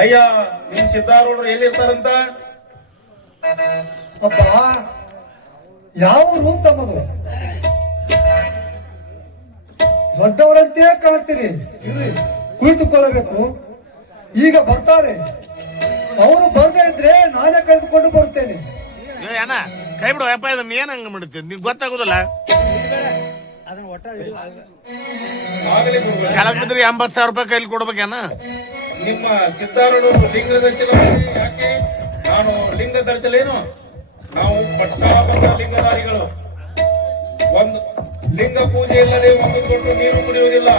ಅಯ್ಯ ನಿನ್ ಸಿದ್ದಾರೂಢರು ಎಲ್ಲಿರ್ತಾರಂತ ಅಪ್ಪ ಯಾವ ರೂಮ್ ತಮ್ಮದು ದೊಡ್ಡವರಂತೆ ಕಾಣ್ತೀರಿ ಇರ್ಲಿ ಕುಳಿತುಕೊಳ್ಳಬೇಕು ಈಗ ಬರ್ತಾರೆ ಅವರು ಬರ್ದೇ ಇದ್ರೆ ನಾನೇ ಕರೆದುಕೊಂಡು ಬರ್ತೇನೆ ಅಣ್ಣ ಕೈ ಬಿಡು ಅಪ್ಪ ಇದನ್ನ ಏನ್ ಹಂಗ ಮಾಡುತ್ತೆ ನಿನ್ ಗೊತ್ತಾಗುದಿಲ್ಲ ಕೆಳಗ್ ಬಿದ್ರಿ 80,000 ರೂಪಾಯಿ ಕೈಲಿ ಕೊಡ್ಬೇಕೇನ ನಿಮ್ಮ ಸಿದ್ದಾರೂಢರು ಲಿಂಗ ದರ್ಶನ ಮಾಡಿ ಯಾಕೆ ನಾನು ಲಿಂಗ ದರ್ಶನೇನು ನಾವು ಪಟ್ಟಾಭದ್ರ ಲಿಂಗಧಾರಿಗಳು ಒಂದು ಲಿಂಗ ಪೂಜೆ ಇಲ್ಲದೆ ಒಂದು ತೊಟ್ಟು ನೀರು ಕುಡಿಯುವುದಿಲ್ಲ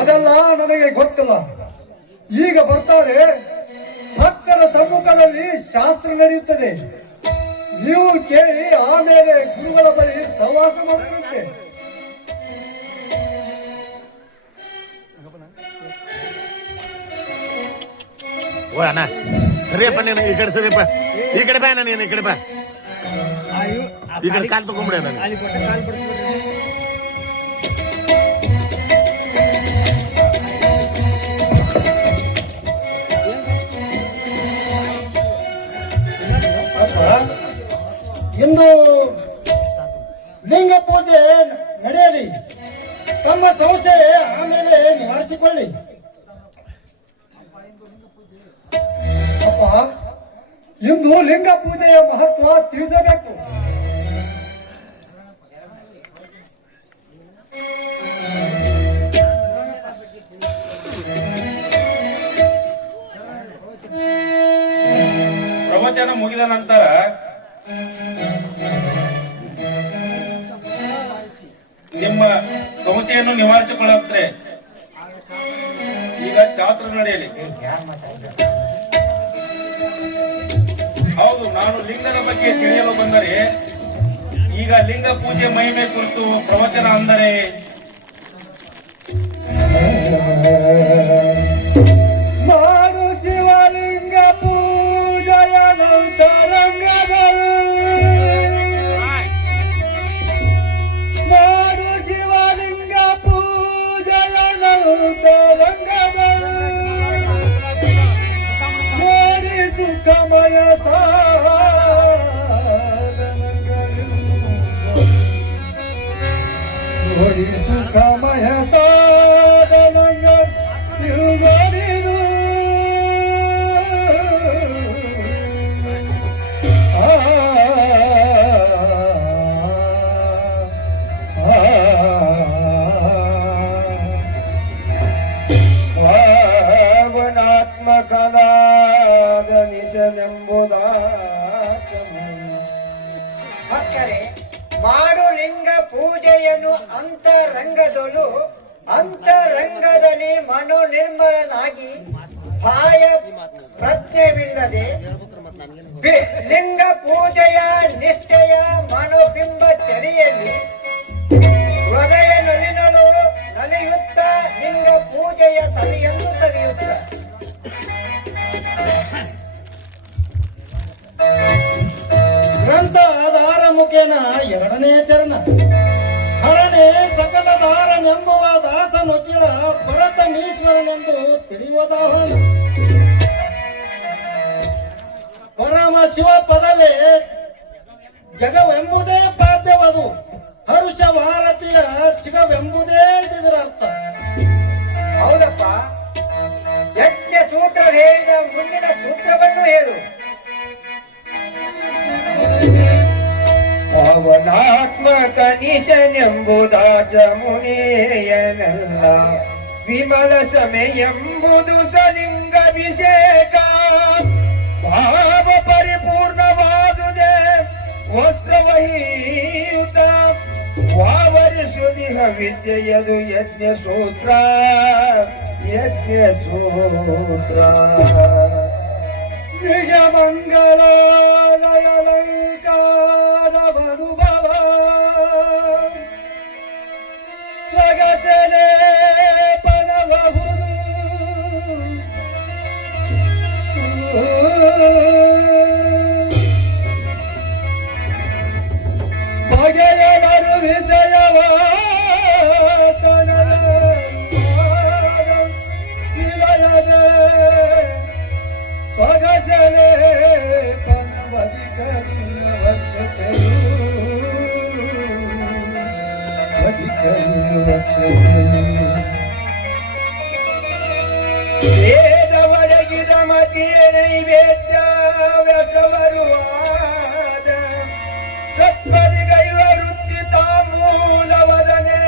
ಅದೆಲ್ಲ ನನಗೆ ಗೊತ್ತಿಲ್ಲ ಈಗ ಬರ್ತಾರೆ ಭಕ್ತರ ಸಮ್ಮುಖದಲ್ಲಿ ಶಾಸ್ತ್ರ ನಡೆಯುತ್ತದೆ ನೀವು ಕೇಳಿ ಆಮೇಲೆ ಗುರುಗಳ ಬಳಿ ಸಹವಾಸ ಮಾಡಿರುತ್ತೆ ಓ ಅಣ್ಣ ಸರಿಯಪ್ಪ ನೀನು ಈ ಕಡೆ ಸರಿಯಪ್ಪ ಈ ಕಡೆ ಬಾ ನೀನು ಈ ಕಡೆ ಬಾ ಈ ಕಡೆ ಕಾಲ್ ತಗೊಂಬಿಡ ನನಗೆ ಅಲ್ಲಿ ಕೊಟ್ಟ ಕಾಲ್ ಬಿಡಿಸ್ಬಿಡ್ರಿ. ಇಂದು ಲಿಂಗ ಪೂಜೆ ನಡೆಯಲಿ. ತಮ್ಮ ಸಮಸ್ಯೆ ಆಮೇಲೆ ನಿವಾರಿಸಿಕೊಳ್ಳಿ. ಅಪ್ಪ, ಇಂದು ಲಿಂಗ ಪೂಜೆಯ ಮಹತ್ವ ತಿಳಿಸಬೇಕು. ಪ್ರವಚನ ಮುಗಿದ ನಂತರ ನಿಮ್ಮ ಸಮಸ್ಯೆಯನ್ನು ನಿವಾರಿಸಿಕೊಳ್ಳುತ್ತೆ. ಈಗ ಶಾಸ್ತ್ರ ನಡೆಯಲಿ. ಹೌದು, ನಾನು ಲಿಂಗದ ಬಗ್ಗೆ ತಿಳಿಯಲು ಬಂದರೆ ಈಗ ಲಿಂಗ ಪೂಜೆ ಮಹಿಮೆ ಕುರಿತು ಪ್ರವಚನ ಅಂದರೆ ಮಾಡು ಶಿವಲಿಂಗ ಪೂಜೆಯ ನಂತರಂಗಗಳು, ಮಾಡು ಶಿವಲಿಂಗ ಪೂಜೆಯ ನಂತರಂಗಗಳು, ನೋಡಿ ಸುಖಮಯ ಸಾಧನಗಳು, ನೋಡಿ ಸುಖಮಯ ಸಾಧನಗಳು ಇರುವರಿದು. ಪಾವನಾತ್ಮಕನಾದ ನಿಶನೆಂಬುದ ಭಕ್ತರೇ, ಮಾಡು ಲಿಂಗ ಪೂಜೆಯನ್ನು ಅಂತರಂಗದಲ್ಲಿ ಮನೋ ನಿರ್ಮಲನಾಗಿ ಬಾಯ ಪ್ರಜ್ಞೆವಿಲ್ಲದೆ ಲಿಂಗ ಪೂಜೆಯ ನಿಷ್ಠೆಯ ಮನೋಬಿಂಬ ಚರಿಯಲ್ಲಿ ಹೃದಯ ನಲಿಯುತ್ತ ಲಿಂಗ ಪೂಜೆಯ ಸವಿಯನ್ನು ಸವಿಯುತ್ತ ಗ್ರಂಥ ಆಧಾರ ಮುಖೇನ ಎರಡನೇ ಚರಣ ಹರಣೆ ಸಕಲ ದಾರನೆಂಬುವ ದಾಸನೊಕ್ಕಿಳ ಭರತನೀಶ್ವರನೆಂದು ತಿಳಿಯುವುದಾಹ್ವಾನ. ಪರಮ ಶಿವ ಪದವೇ ಜಗವೆಂಬುದೇ ಪಾದ್ಯವದು, ಹರುಷ ಭಾರತೀಯ ಚಿಗವೆಂಬುದೇ ಇದರ ಅರ್ಥ. ಹೌದಪ್ಪ, ಯಜ್ಞ ಸೂತ್ರ ಹೇಳಿದ ಮುಂದಿನ ಸೂತ್ರವನ್ನು ಹೇಳು. ಪಾವನಾತ್ಮಕ ನಿಶನೆಂಬುದಾಚ ಮುನಿಯನಲ್ಲ, ವಿಮಲ ಸಮೆಯೆಂಬುದು ಸಲಿಂಗಾಭಿಷೇಕ, ಭಾವ ಪರಿಪೂರ್ಣವಾದುದೇ ವಸ್ತ್ರವಹಿಯುತ, ವಾವರಿಸುದಿಹ ವಿದ್ಯೆಯದು ಯಜ್ಞ ಸೂತ್ರ, ಯಜ್ಞ ಸೂತ್ರ. ನಿಜ ಮಂಗಲಾಲಯಲಂಕಾರವನುಭವ ಸ್ವಗತಲೇ ಪನಬಹುದು, ಬಗೆಯವರು ವಿಜಯವಾತನದ ವಿಲಯದೆ ಸ್ವಗತಲೇ ಪನವಧಿಕರುಣ ವಕ್ಷತೆಯು, ವಧಿಕರುಣ ವಕ್ಷತೆಯು. ವೇದ ಒಡಗಿದ ಮತಿಯ ನೈವೇದ್ಯ ವ್ಯಸವರುವಾದ ಸತ್ಪದಿಗೈವ ವೃತ್ತಿ ತಾಂಬೂಲವದನೆ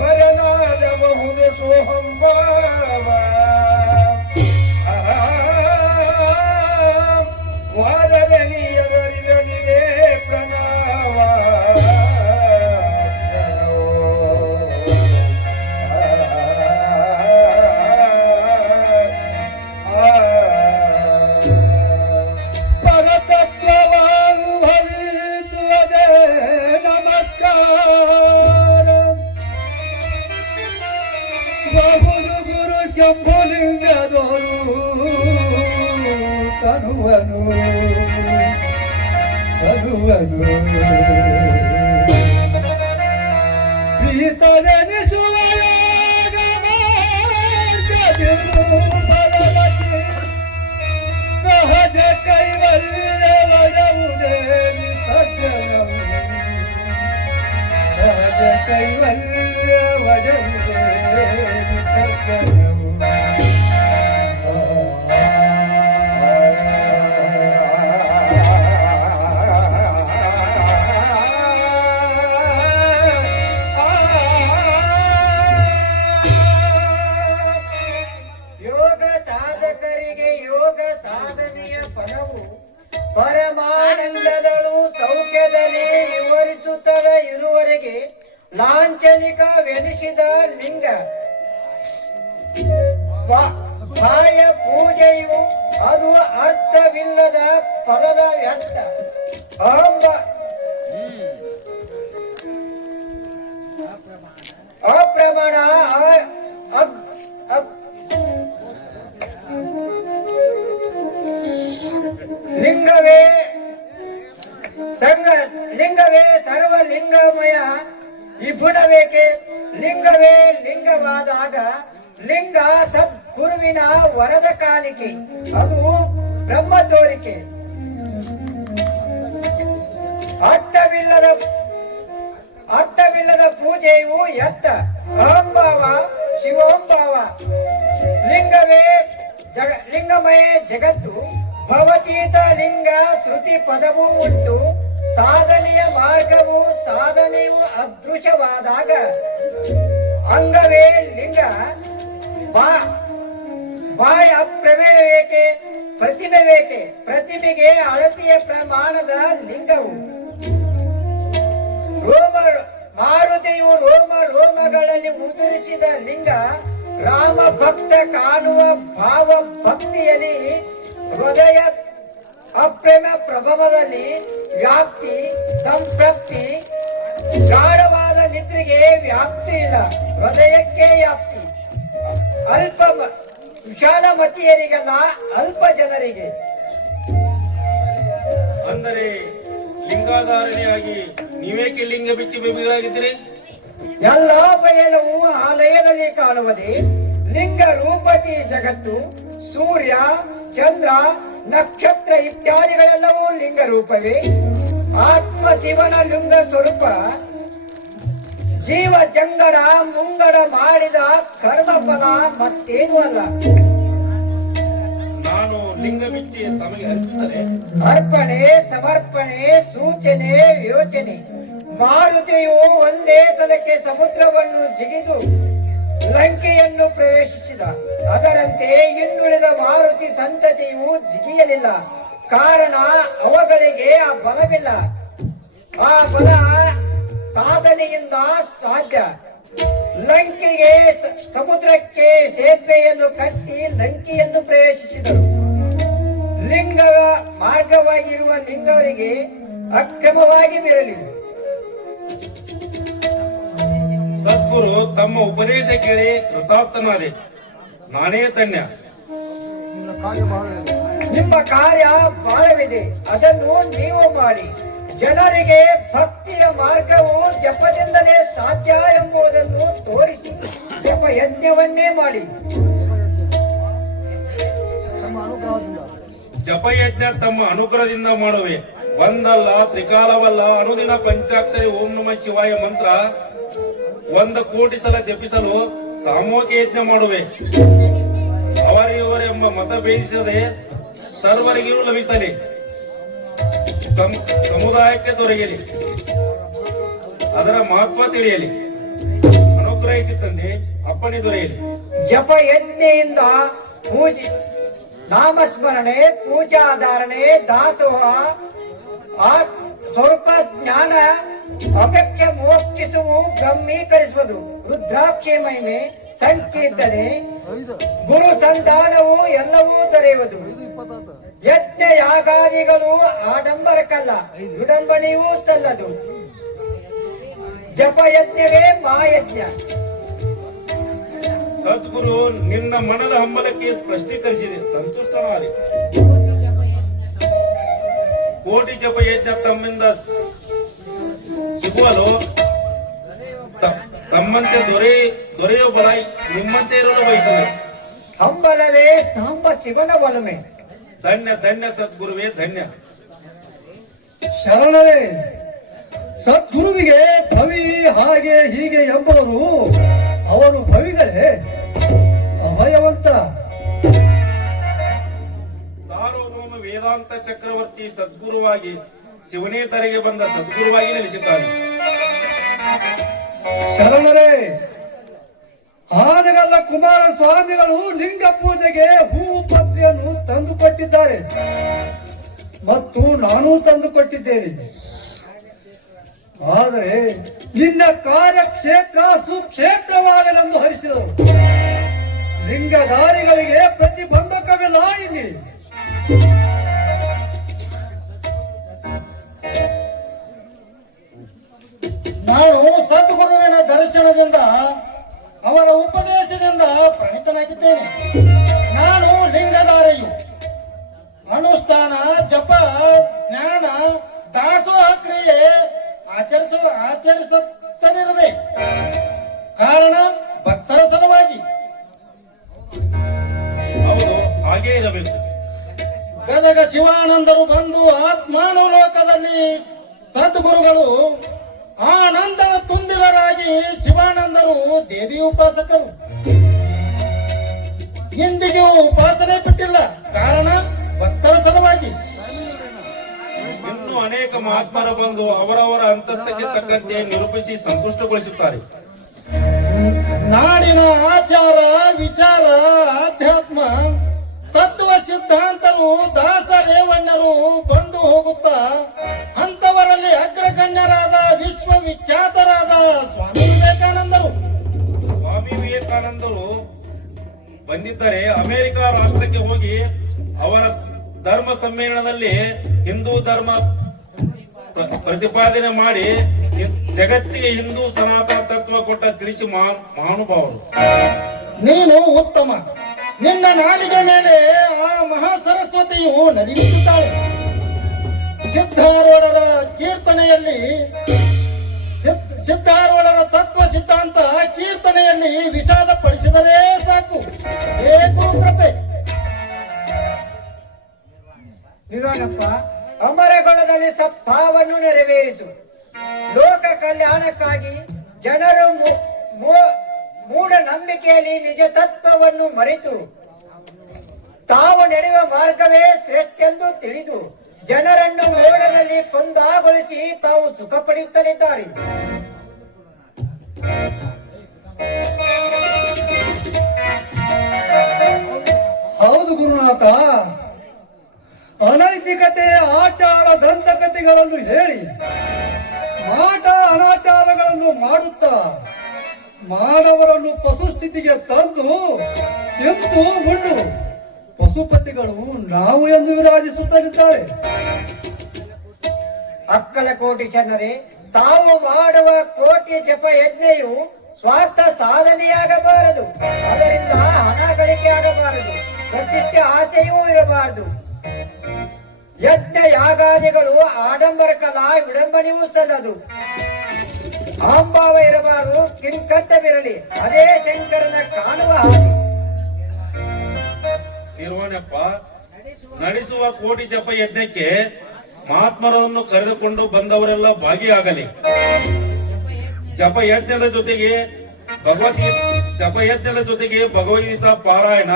ಪರನಾದ ಬಹುದು ಸೋಹಂಭಾವ ವಾದರನಿಯದರಿದನಿದೆ ಪ್ರಣವ ಪರತತ್ವವಾನುಭವಿಸುವುದೇ ನಮಸ್ಕಾರ. ಬಹುದು ಗುರು ಶಂಭುಲಿಂಗದೋರು ತನುವನು ಬರುವನು ಪೀತನೆನಿಸುವ ಯೋಗ ಮಾರ್ಗದಿರು ಬಲವತಿ ಸಹಜ ಕೈವಲ್ಯವಡವುದೇ ವಿಸರ್ಜನವು ಸಹಜ ಕೈವಲ್ಯವಡವುದೇ ವಿಸರ್ಜನವು ಯೋಗ ಸಾಧಕರಿಗೆ ಯೋಗ ಸಾಧನೆಯ ಫಲವು ಪರಮಾನಂದದಳು ಸೌಖ್ಯದಲ್ಲಿ ವಿವರಿಸುತ್ತದ ಇರುವರೆಗೆ ಲಾಂಛನಿಕವೆನಿಸಿದ ಲಿಂಗ ಬಾಹ್ಯ ಪೂಜೆಯು ಅದು ಅರ್ಥವಿಲ್ಲದ ಪದದ ವ್ಯರ್ಥ ಅಪ್ರಮಾಣ ಲಿಂಗವೇ ಸರ್ವಲಿಂಗಮಯ ವಿಪುಣವೇಕೆ ಲಿಂಗವೇ ಲಿಂಗವಾದಾಗ ಲಿಂಗ ಸದ್ಗುರುವಿನ ವರದ ಕಾಣಿಕೆ ಅದು ಬ್ರಹ್ಮ ತೋರಿಕೆ ಅರ್ಥವಿಲ್ಲದ ಪೂಜೆಯು ಎತ್ತ ಅಹಂಭಾವ ಶಿವೋಂಭಾವ ಲಿಂಗಮಯ ಜಗತ್ತು ಭವತೀತ ಲಿಂಗ ಶ್ರುತಿ ಪದವೂ ಉಂಟು ಸಾಧನೆಯ ಮಾರ್ಗವು ಸಾಧನೆಯು ಅದೃಶ್ಯವಾದಾಗ ಅಂಗವೇ ಲಿಂಗ ಬಾಯ ಪ್ರಮೇಯವೇಕೆ ಪ್ರತಿಮೆವೇಕೆ ಪ್ರತಿಮೆಗೆ ಅಳತೆಯ ಪ್ರಮಾಣದ ಲಿಂಗವು ಮಾರುತಿಯು ರೋಮಗಳಲ್ಲಿ ಉದುರಿಸಿದ ಲಿಂಗ ರಾಮ ಭಕ್ತ ಕಾಣುವ ಭಾವ ಭಕ್ತಿಯಲ್ಲಿ ಹೃದಯ ಅಪ್ರೇಮ ಪ್ರಭವದಲ್ಲಿ ವ್ಯಾಪ್ತಿ ಸಂಪ್ರಾಪ್ತಿ ಗಾಢವಾದ ನಿದ್ರೆಗೆ ವ್ಯಾಪ್ತಿ ಇಲ್ಲ ಹೃದಯಕ್ಕೆ ವ್ಯಾಪ್ತಿ ಅಲ್ಪ ವಿಶಾಲಮತಿಯರಿಗಲ್ಲ ಅಲ್ಪ ಜನರಿಗೆ ಅಂದರೆ ಲಿಂಗಾಧಾರಣೆಯಾಗಿ ನೀವೇಕೆ ಲಿಂಗ ಬಿಚ್ಚಿ ಬೆಬಿಗಳಾಗಿದ್ದೀರಿ ಎಲ್ಲ ಬಯಲವು ಆಲಯದಲ್ಲಿ ಕಾಣುವುದೇ ಲಿಂಗ ರೂಪತಿ ಜಗತ್ತು ಸೂರ್ಯ ಚಂದ್ರ ನಕ್ಷತ್ರ ಇತ್ಯಾದಿಗಳೆಲ್ಲವೂ ಲಿಂಗ ರೂಪವೇ ಆತ್ಮ ಶಿವನ ಲಿಂಗ ಸ್ವರೂಪ ಜೀವ ಜಂಗಡ ಮುಂಗಡ ಮಾಡಿದ ಕರ್ಮಫಲ ಮತ್ತೇನೂ ಅಲ್ಲ ನಾನು ಲಿಂಗ ಬಿಚ್ಚಿ ತಮಗೆ ಅರ್ಪಿಸಲೇ ಅರ್ಪಣೆ ಸಮರ್ಪಣೆ ಸೂಚನೆ ಯೋಚನೆ ಮಾರುತಿಯು ಒಂದೇ ಸಲಕ್ಕೆ ಸಮುದ್ರವನ್ನು ಜಿಗಿದು ಲಂಕೆಯನ್ನು ಪ್ರವೇಶಿಸಿದ ಅದರಂತೆ ಇನ್ನುಳಿದ ಮಾರುತಿ ಸಂತತಿಯು ಜಿಗಿಯಲಿಲ್ಲ ಕಾರಣ ಅವುಗಳಿಗೆ ಆ ಬಲವಿಲ್ಲ ಆ ಬಲ ಸಾಧನೆಯಿಂದ ಸಾಧ್ಯ ಲಂಕೆಗೆ ಸಮುದ್ರಕ್ಕೆ ಸೇತುವೆಯನ್ನು ಕಟ್ಟಿ ಲಂಕೆಯನ್ನು ಪ್ರವೇಶಿಸಿದರು ಲಿಂಗ ಮಾರ್ಗವಾಗಿರುವ ಲಿಂಗವರಿಗೆ ಅಕ್ರಮವಾಗಿ ಮೆರಲಿಲ್ಲ ಸದ್ಗುರು ತಮ್ಮ ಉಪದೇಶ ಕೇಳಿ ಕೃತಾರ್ಥನಾದೆ ನಾನೇ ಧನ್ಯ ನಿಮ್ಮ ಕಾರ್ಯ ಬಹಳವಿದೆ ಅದನ್ನು ನೀವು ಮಾಡಿ ಜನರಿಗೆ ಭಕ್ತಿಯ ಮಾರ್ಗವು ಜಪದಿಂದಲೇ ಸಾಧ್ಯ ಎಂಬುದನ್ನು ತೋರಿಸಿ ಜಪ ಯಜ್ಞವನ್ನೇ ಮಾಡಿ ಜಪಯಜ್ಞ ತಮ್ಮ ಅನುಗ್ರಹದಿಂದ ಮಾಡುವೆ ಒಂದಲ್ಲ ತ್ರಿಕಾಲವಲ್ಲ ಅನುದಿನ ಪಂಚಾಕ್ಷರಿ ಓಂ ನಮಃ ಶಿವಾಯ ಮಂತ್ರ 1 ಕೋಟಿ ಸಲ ಜಪಿಸಲು ಸಾಮೂಹಿಕ ಯಜ್ಞ ಮಾಡುವೆ ಅವರಿವರೆಂಬ ಮತ ಭೇದಿಸದೆ ಸರ್ವರಿಗೂ ಲಭಿಸಲಿ ಸಮುದಾಯಕ್ಕೆ ದೊರೆಯಲಿ ಅದರ ಮಹತ್ವ ತಿಳಿಯಲಿ ಅನುಗ್ರಹಿಸಿ ತಂದೆ ಅಪ್ಪಣೆ ದೊರೆಯಲಿ ಜಪ ಯಜ್ಞೆಯಿಂದ ಪೂಜೆ ನಾಮಸ್ಮರಣೆ ಪೂಜಾಧಾರಣೆ ದಾಸೋಹ ಆ ಸ್ವರೂಪ ಜ್ಞಾನ ಅಪೇಕ್ಷೆ ಮೋಕ್ಷಿಸುವು ಬ್ರಹ್ಮೀಕರಿಸುವುದು ರುದ್ರಾಕ್ಷಿ ಮಹಿಮೆ ಸಂಕೀರ್ತನೆ ಗುರು ಸಂಧಾನವು ಎಲ್ಲವೂ ದೊರೆಯುವುದು ಯಜ್ಞ ಯಾಗಾದಿಗಳು ಆಡಂಬರಕ್ಕಲ್ಲ ವಿಡಂಬನೆಯೂ ಸಲ್ಲದು ಜಪಯಜ್ಞವೇ ಮಹಾಯಜ್ಞ ಸದ್ಗುರು ನಿನ್ನ ಮನದ ಹಂಬಲಕ್ಕೆ ಸ್ಪಷ್ಟೀಕರಿಸಿದೆ ಸಂತುಷ್ಟನಾದೆ ಕೋಟಿ ಜಪ ಯಜ್ಞ ತಮ್ಮಿಂದ ಸಿಗುವಲು ತಮ್ಮಂತೆ ದೊರೆಯುವ ಬಲ ನಿಮ್ಮಂತೆ ಇರಲು ಬಯಸುವೆ. ಹಂಬಲವೇ ಸಾಂಬ ಶಿವನ ಒಲಮೆ. ಧನ್ಯ ಧನ್ಯ ಸದ್ಗುರುವೇ ಧನ್ಯ. ಶರಣರೇ, ಸದ್ಗುರುವಿಗೆ ಭವಿ ಹಾಗೆ ಹೀಗೆ ಎಂಬುವರು ಅವರು ಭವಿಗಳೇ ಅಭಯವಂತ. ಸಾರ್ವಭೌಮ ವೇದಾಂತ ಚಕ್ರವರ್ತಿ ಸದ್ಗುರುವಾಗಿ ಶಿವನೇ ತರೆಗೆ ಬಂದ ಸದ್ಗುರುವಾಗಿ ನೆಲೆಸಿದ್ದಾನೆ. ಶರಣರೇ, ಆನಗಲ್ಲ ಕುಮಾರಸ್ವಾಮಿಗಳು ಲಿಂಗ ಪೂಜೆಗೆ ಹೂವು ಪತ್ರಿಯನ್ನು ತಂದುಕೊಟ್ಟಿದ್ದಾರೆ ಮತ್ತು ನಾನೂ ತಂದುಕೊಟ್ಟಿದ್ದೇನೆ. ಆದರೆ ನಿನ್ನ ಕಾರ್ಯಕ್ಷೇತ್ರ ಸುಕ್ಷೇತ್ರವಾಗಲೆಂದು ಹರಿಸಿದರು. ಲಿಂಗಧಾರಿಗಳಿಗೆ ಪ್ರತಿಬಂಧಕವಿಲ್ಲ ಇಲ್ಲಿ. ನಾನು ಸದ್ಗುರುವಿನ ದರ್ಶನದಿಂದ ಅವರ ಉಪದೇಶದಿಂದ ಪ್ರಣೀತನಾಗಿದ್ದೇನೆ. ನಾನು ಲಿಂಗಧಾರೆಯು ಅನುಷ್ಠಾನ ಜಪ ಜ್ಞಾನ ದಾಸೋಹ ಕ್ರಿಯೆ ಆಚರಿಸುತ್ತಲಿರಬೇಕು. ಕಾರಣ ಭಕ್ತರ ಸಲುವಾಗಿ. ಹೌದು, ಹಾಗೇ ಇರಬೇಕು. ಗದಗ ಶಿವಾನಂದರು ಬಂದು ಆತ್ಮಾನುಲೋಕದಲ್ಲಿ ಸದ್ಗುರುಗಳು ಆನಂದದ ತುಂದಿಲರಾಗಿ ಶಿವಾನಂದರು ದೇವಿ ಉಪಾಸಕರು. ಇಂದಿಗೂ ಉಪಾಸನೆ ಬಿಟ್ಟಿಲ್ಲ. ಕಾರಣ ಭಕ್ತರ ಸಲುವಾಗಿ. ಇನ್ನೂ ಅನೇಕ ಮಹಾತ್ಮರ ಬಂದು ಅವರವರ ಅಂತಸ್ತಕ್ಕೆ ತಕ್ಕಂತೆ ನಿರೂಪಿಸಿ ಸಂತುಷ್ಟಗೊಳಿಸುತ್ತಾರೆ. ನಾಡಿನ ಆಚಾರ ವಿಚಾರ ಆಧ್ಯಾತ್ಮ ತತ್ವ ಸಿದ್ಧಾಂತರು ದಾಸ ರೇವಣ್ಯರು ಬಂದು ಹೋಗುತ್ತಾ ಅಂತವರಲ್ಲಿ ಅಗ್ರಗಣ್ಯರಾದ ವಿಶ್ವವಿಖ್ಯಾತರಾದ ಸ್ವಾಮಿ ವಿವೇಕಾನಂದರು. ಸ್ವಾಮಿ ವಿವೇಕಾನಂದರು ಬಂದಿದ್ದರೆ ಅಮೆರಿಕ ರಾಷ್ಟ್ರಕ್ಕೆ ಹೋಗಿ ಅವರ ಧರ್ಮ ಸಮ್ಮೇಳನದಲ್ಲಿ ಹಿಂದೂ ಧರ್ಮ ಪ್ರತಿಪಾದನೆ ಮಾಡಿ ಜಗತ್ತಿಗೆ ಹಿಂದೂ ಸನಾತನ ತತ್ವ ಕೊಟ್ಟ ತಿಳಿಸಿ ಮಹಾನುಭಾವರು. ನೀನು ಉತ್ತಮ. ನಿನ್ನ ನಾಲಿಗೆ ಮೇಲೆ ಆ ಮಹಾ ಸರಸ್ವತಿಯು ನಡೆಯುತ್ತಾಳೆ. ಸಿದ್ಧಾರೂಢರ ಕೀರ್ತನೆಯಲ್ಲಿ ಸಿದ್ಧಾರೂಢರ ತತ್ವ ಸಿದ್ಧಾಂತ ಕೀರ್ತನೆಯಲ್ಲಿ ವಿಷಾದ ಪಡಿಸಿದರೆ ಸಾಕು. ಹೇ ಗುರುಕೃಪೆ. ನಿರೋಣಪ್ಪ, ಅಮರಗೊಳದಲ್ಲಿ ಸಪ್ತಾವನ್ನು ನೆರವೇರಿಸು. ಲೋಕ ಕಲ್ಯಾಣಕ್ಕಾಗಿ ಜನರು ಮೂಢನಂಬಿಕೆಯಲ್ಲಿ ನಿಜ ತತ್ವವನ್ನು ಮರೆತು ತಾವು ನಡೆಯುವ ಮಾರ್ಗವೇ ಶ್ರೇಷ್ಠೆಂದು ತಿಳಿದು ಜನರನ್ನು ಮೋಡದಲ್ಲಿ ಕೊಂದಾಗೊಳಿಸಿ ತಾವು ಸುಖ ಪಡೆಯುತ್ತಲಿದ್ದಾರೆ. ಹೌದು ಗುರುನಾಥ. ಅನೈತಿಕತೆ ಆಚಾರ ದಂತಕತೆಗಳನ್ನು ಹೇಳಿ ಮಾಟ ಅನಾಚಾರಗಳನ್ನು ಮಾಡುತ್ತಾ ಮಾನವರನ್ನು ಪಶು ಸ್ಥಿತಿಗೆ ತಂದು ತಿಂದು ಉಂಡು ಪಶುಪತಿಗಳು ನಾವು ಎಂದು ವಿರಾಜಿಸುತ್ತಲಿದ್ದಾರೆ. ಅಕ್ಕಲಕೋಟಿ ಜನರೇ, ತಾವು ಮಾಡುವ ಕೋಟಿ ಜಪ ಯಜ್ಞೆಯು ಸ್ವಾರ್ಥ ಸಾಧನೆಯಾಗಬಾರದು. ಅದರಿಂದ ಹಣ ಗಳಿಕೆಯಾಗಬಾರದು. ಪ್ರತಿಷ್ಠೆ ಆಸೆಯೂ ಇರಬಾರದು. ಯಜ್ಞ ಯಾಗಾದಿಗಳು ಆಡಂಬರಕಲ ವಿಡಂಬನೆಯೂ ಸಲ್ಲದು. ಅಹಂಭಾವ ಇರಬಾರದು. ಕಿಂಕಟ್ಟವಿರಲಿ. ಅದೇ ಶಂಕರನ ಕಾಣುವ ಹಾದಿ. ನಿರ್ವಹಣೆಪ್ಪ, ನಡೆಸುವ ಕೋಟಿ ಜಪ ಯಜ್ಞಕ್ಕೆ ಮಹಾತ್ಮರನ್ನು ಕರೆದುಕೊಂಡು ಬಂದವರೆಲ್ಲ ಭಾಗಿಯಾಗಲಿ. ಜಪಯಜ್ಞದ ಜೊತೆಗೆ ಭಗವದ್ಗೀತಾ ಪಾರಾಯಣ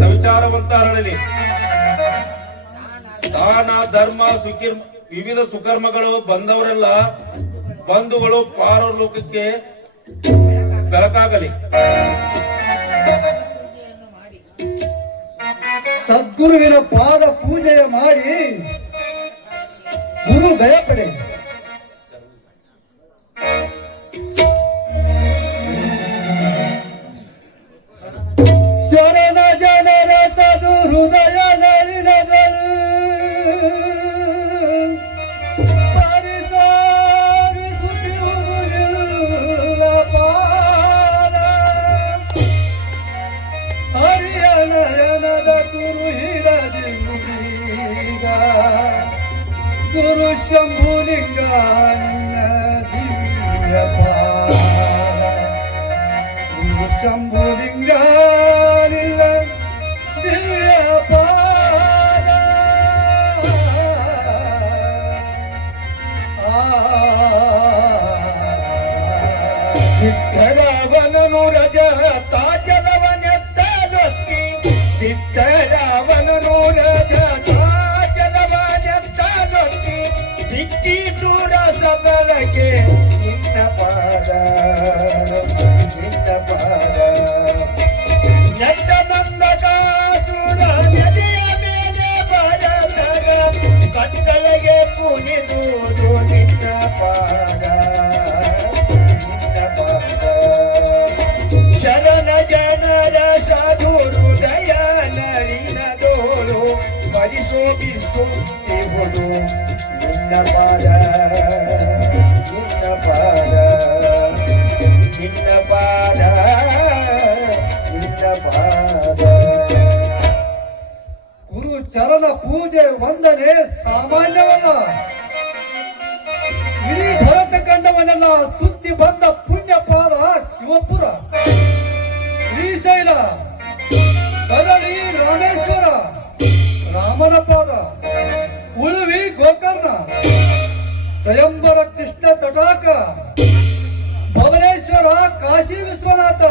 ಸವಿಚಾರವಂತ ಹರಡಲಿ. ದಾನ ಧರ್ಮ ವಿವಿಧ ಸುಕರ್ಮಗಳು ಬಂದವರೆಲ್ಲ ಬಂಧುಗಳು ಪಾರಲೋಕಕ್ಕೆ ಬೆಳಕಾಗಲಿ. ಸದ್ಗುರುವಿನ ಪಾದ ಪೂಜೆಯ ಮಾಡಿ ಗುರು ದಯ ಪಡೆ. ಶರಣ ಜನರ ಸದು ಹೃದಯ ನಳಿನಗಳು ಪರಿಸಾರಿಸುತ್ತಿರುವುದಿಲ್ಲ ಪಾದ. ಹರಿಯನಯನದ ಕುರು ಹಿರದಿ ನುಡಿಗ ಗುರು ಶಂಭುಲಿಂಗ ನಿನ್ನ ದಿವ್ಯ ಪಾದ ಗುರು ಶಂಭುಲಿಂಗ ನಿನ್ನ ದಿವ್ಯ ಪಾದ ವಿಠಲವನನು ರಜ ತಾಚಲವನೆತ್ತಲೊತ್ತಿ ವಿಠಲವನನು ರಜ ತಾಚಲವನೆತ್ತಲೊತ್ತಿ ಸಿಕ್ಕಿ ದೂರ ಸಬಲಗೆ ನಿನ್ನ ಪಾದ ನೆಟ್ಟ ಬಂದಕಾಸುರ ನದಿಯ ಮೇಲೆ ಬರದರ ಕಟ್ಟಳೆಗೆ ಕುಣಿದುದು ನಿನ್ನ ಪಾದ ಶರಣ ಜನರ ಸಾಧು ಹೃದಯ ನಳಿನದೋಳು ಪರಿಶೋಭಿಸುತ್ತಿರುವುದು ನಿನ್ನ ಪಾದ ನಿನ್ನ ಪಾದ ನಿನ್ನ ಪಾದ ನಿನ್ನ ಪಾದ. ಗುರು ಚರಣ ಪೂಜೆ ವಂದನೆ ಸಾಮಾನ್ಯವಲ್ಲ. ಇಡೀ ಭರತ ಖಂಡವನ್ನೆಲ್ಲ ಸುತ್ತಿ ಬಂದ ಪುಣ್ಯ ಪಾದ ಶಿವಪುರ, ಶ್ರೀಶೈಲ, ಕದಳಿ ರಾಮೇಶ್ವರ, ರಾಮನ ಪಾದ, ಉಳುವಿ ಗೋಕರ್ಣ, ಸ್ವಯಂವರ ಕೃಷ್ಣ ತಟಾಕ, ಭುವನೇಶ್ವರ ಕಾಶಿ ವಿಶ್ವನಾಥ,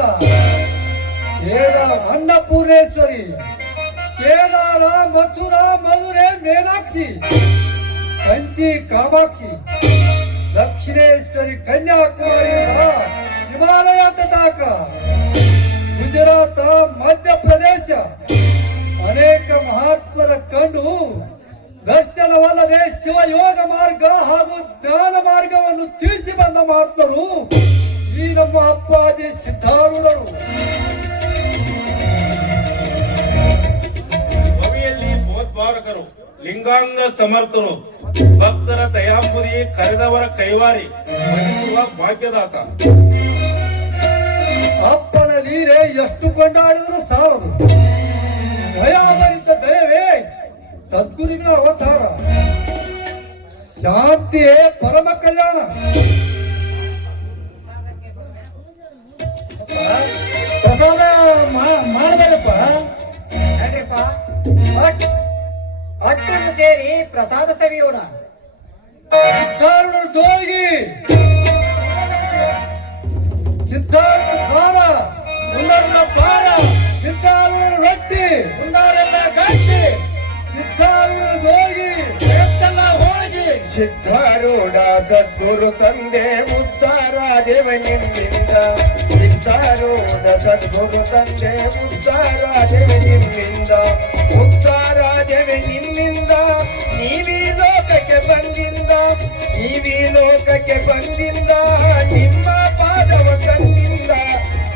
ಕೇದಾರ ಅನ್ನಪೂರ್ಣೇಶ್ವರಿ, ಕೇದಾರ ಮಥುರಾ ಮಧುರೆ ಮೀನಾಕ್ಷಿ, ಕಂಚಿ ಕಾಮಾಕ್ಷಿ, ದಕ್ಷಿಣೇಶ್ವರಿ ಕನ್ಯಾಕುಮಾರಿಯಿಂದ ಹಿಮಾಲಯ ತಟಾಕ, ಗುಜರಾತ, ಮಧ್ಯಪ್ರದೇಶ ಅನೇಕ ಮಹಾತ್ಮರ ಕಂಡು ದರ್ಶನವಲ್ಲದೆ ಶಿವಯೋಗ ಮಾರ್ಗ ಹಾಗೂ ಜ್ಞಾನ ಮಾರ್ಗವನ್ನು ತಿಳಿಸಿ ಬಂದ ಮಹಾತ್ಮರು ಈ ನಮ್ಮ ಅಪ್ಪಾಜಿ ಸಿದ್ಧಾರೂಢರು. ಭವಿಯಲ್ಲಿ ಬೋದ್ವಾರಕರು, ಲಿಂಗಾಂಗ ಸಮರ್ಥರು, ಭಕ್ತರ ದಯಾಂಬುದಿ, ಕರೆದವರ ಕೈವಾರಿ, ಭಜಿಸುವ ಭಾಗ್ಯದಾತ. ಅಪ್ಪನ ಲೀಲೆ ಎಷ್ಟು ಕೊಂಡಾಡಿದರೂ ಸಾಲದು. ಭಯಾಭರಿತ ದಯವೇ ಸದ್ಗುರುವಿನ ಅವತಾರ, ಶಾಂತಿಯೇ ಪರಮ ಕಲ್ಯಾಣ. ಪ್ರಸಾದ ಮಾಡಬೇಕಪ್ಪ. ನಡ್ರಿಪ್ಪ ಅಟ್ಟನ್ನು ಸೇರಿ ಪ್ರಸಾದ ಸವಿಯೋಣ. ಸಿದ್ಧಾರೂಢ ಜೋಗಿ, ಸಿದ್ಧಾರೂಢ ಖಾರ, ಮುಂದರೆಲ್ಲ ಪಾರ, ಸಿದ್ಧಾರೂಢ ರೊಟ್ಟಿ, ಮುಂದಾರೆಲ್ಲ ಗಟ್ಟಿ, ಸಿದ್ಧಾರೂಢ ಜೋಗಿ, ಜಗತ್ತೆಲ್ಲ ಹೋಳಿಗೆ. ಸಿದ್ಧಾರೂಢ ಸದ್ಗುರು ತಂದೆ ಉದ್ಧಾರ ದೇವನಿಂದ, ಸಿದ್ಧಾರೂಢ ಸದ್ಗುರು ತಂದೆ ಉದ್ಧಾರ ದೇವನಿಂದ, ಉದ್ಧಾರ ದೇವನಿಂದ ನೀವೀ ಲೋಕಕ್ಕೆ ಬಂದಿಂದ, ನೀವೀ ಲೋಕಕ್ಕೆ ಬಂದಿಂದ ನಿಮ್ಮ ಪಾದವ ತಂದಿಂದ.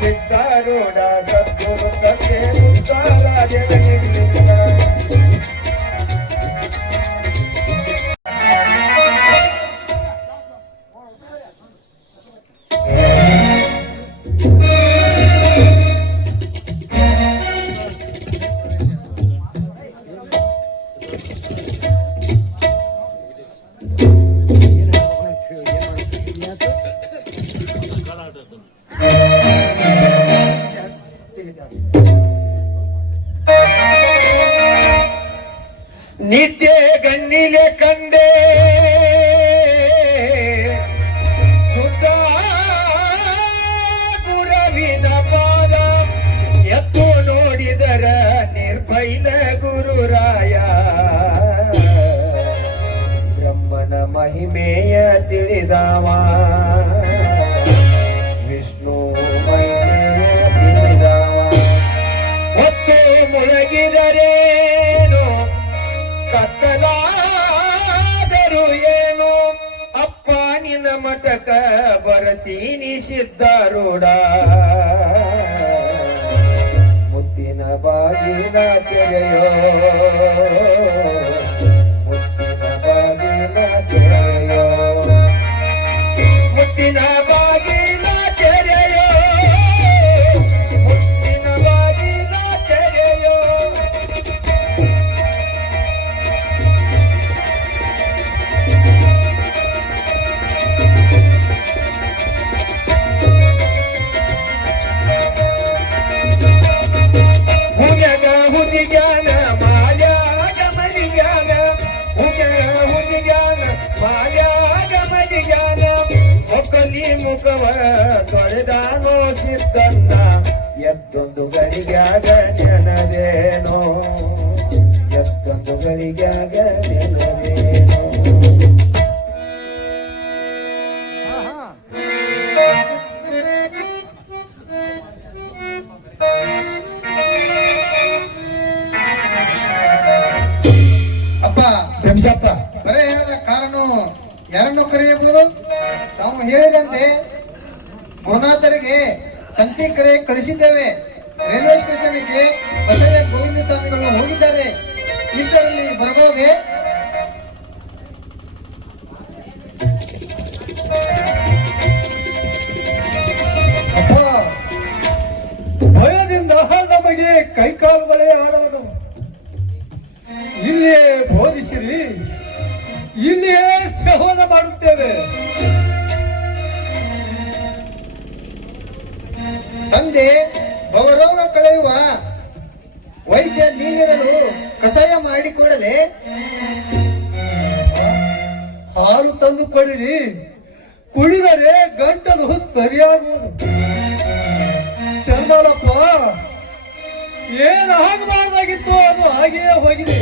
ಸಿದ್ಧಾರೂಢ ಸದ್ಗುರು ತಂದೆ ಉದ್ಧಾರ ದೇವನಿಂದ. ನಿತ್ಯ ಗಣ್ಣಿಲೆ ಕಂಡೆ ಸುತ್ತ ಗುರವಿನ ಪಾದ, ಎತ್ತು ನೋಡಿದರ ನಿರ್ಭೈಲ ಗುರುರಾಯ. ಬ್ರಹ್ಮನ ಮಹಿಮೆಯ ತಿಳಿದವ, ವಿಷ್ಣು ಮಹಿಮೆಯ ತಿಳಿದವ. ಹೊತ್ತು ಮುಳುಗಿದರೇನು ಕತ್ತಲಾದರೂ ಏನು, ಅಪ್ಪ ನಿನ್ನ ಮಠಕ ಬರತೀನಿ ಸಿದ್ಧಾರೂಢ. ಮುತ್ತಿನ ಬಾಗಿಲ ತೆರೆಯೋ, ಮುತ್ತಿನ ಬಾಗಿಲ ತೆರೆಯೋ, ಮುತ್ತಿನ ಬಾಗಿಲ ತೆರೆಯೋ, ಮುತ್ತಿನ ಬಾಗಿಲ ತೆರೆಯೋ. ಮದಿಗಾನ ಮಾಯಾಗ ಮದಿಗಾನ ಒಕ್ಕಲಿ ಮುಖವ ತೊಳೆದಾನೋ ಸಿದ್ದನ್ನ ಎದ್ದೊಂದು ಗಳಿಗಾಗ ನೆನದೇನೋ ಎದ್ದೊಂದು ಗಳಿಗಾಗ ನೆನದೇನೋ. ಅಪ್ಪ ರಮೇಶಪ್ಪ ಬರೇ ಹೇಳದ ಕಾರಣ ಯಾರನ್ನು ಕರೆಯಬಹುದು? ತಾವು ಹೇಳಿದಂತೆ ಗುರುನಾಥರಿಗೆ ತಂತಿ ಕರೆ ಕಳಿಸಿದ್ದೇವೆ. ರೈಲ್ವೆ ಸ್ಟೇಷನ್ಗೆ ಬಸವ ಗೋವಿಂದ ಸ್ವಾಮಿಗಳು ಹೋಗಿದ್ದಾರೆ. ಇಷ್ಟರಲ್ಲಿ ಬರಬಹುದೇ? ಅಪ್ಪ, ಭಯದಿಂದ ನಮಗೆ ಕೈಕಾಲುಗಳೇ ಆಡುವುದು. ಇಲ್ಲಿಯೇ ಬೋಧಿಸಿರಿ, ಇಲ್ಲಿಯೇ ಸೇವನ ಮಾಡುತ್ತೇವೆ. ತಂದೆ, ಭವರೋಗ ಕಳೆಯುವ ವೈದ್ಯ ನೀನಿರಲು ಕಷಾಯ ಮಾಡಿಕೊಡಲೆ. ಹಾಲು ತಂದು ಕೊಡಿರಿ, ಕುಡಿದರೆ ಗಂಟಲು ಸರಿಯಾಗುವುದು. ಚಂದನಪ್ಪ, ಏನಾಗಬಾರ್ದಾಗಿತ್ತು ಅದು ಹಾಗೆಯೇ ಹೋಗಿದೆ.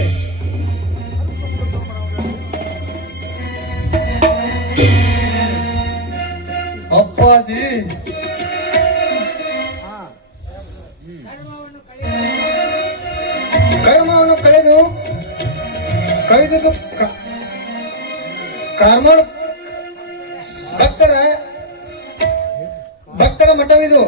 ಅಪ್ಪಾಜಿ, ಕರ್ಮವನ್ನು ಕಳೆದುದು ಕಾರ್ಮೋಣ ಭಕ್ತರ ಮಠವಿದು.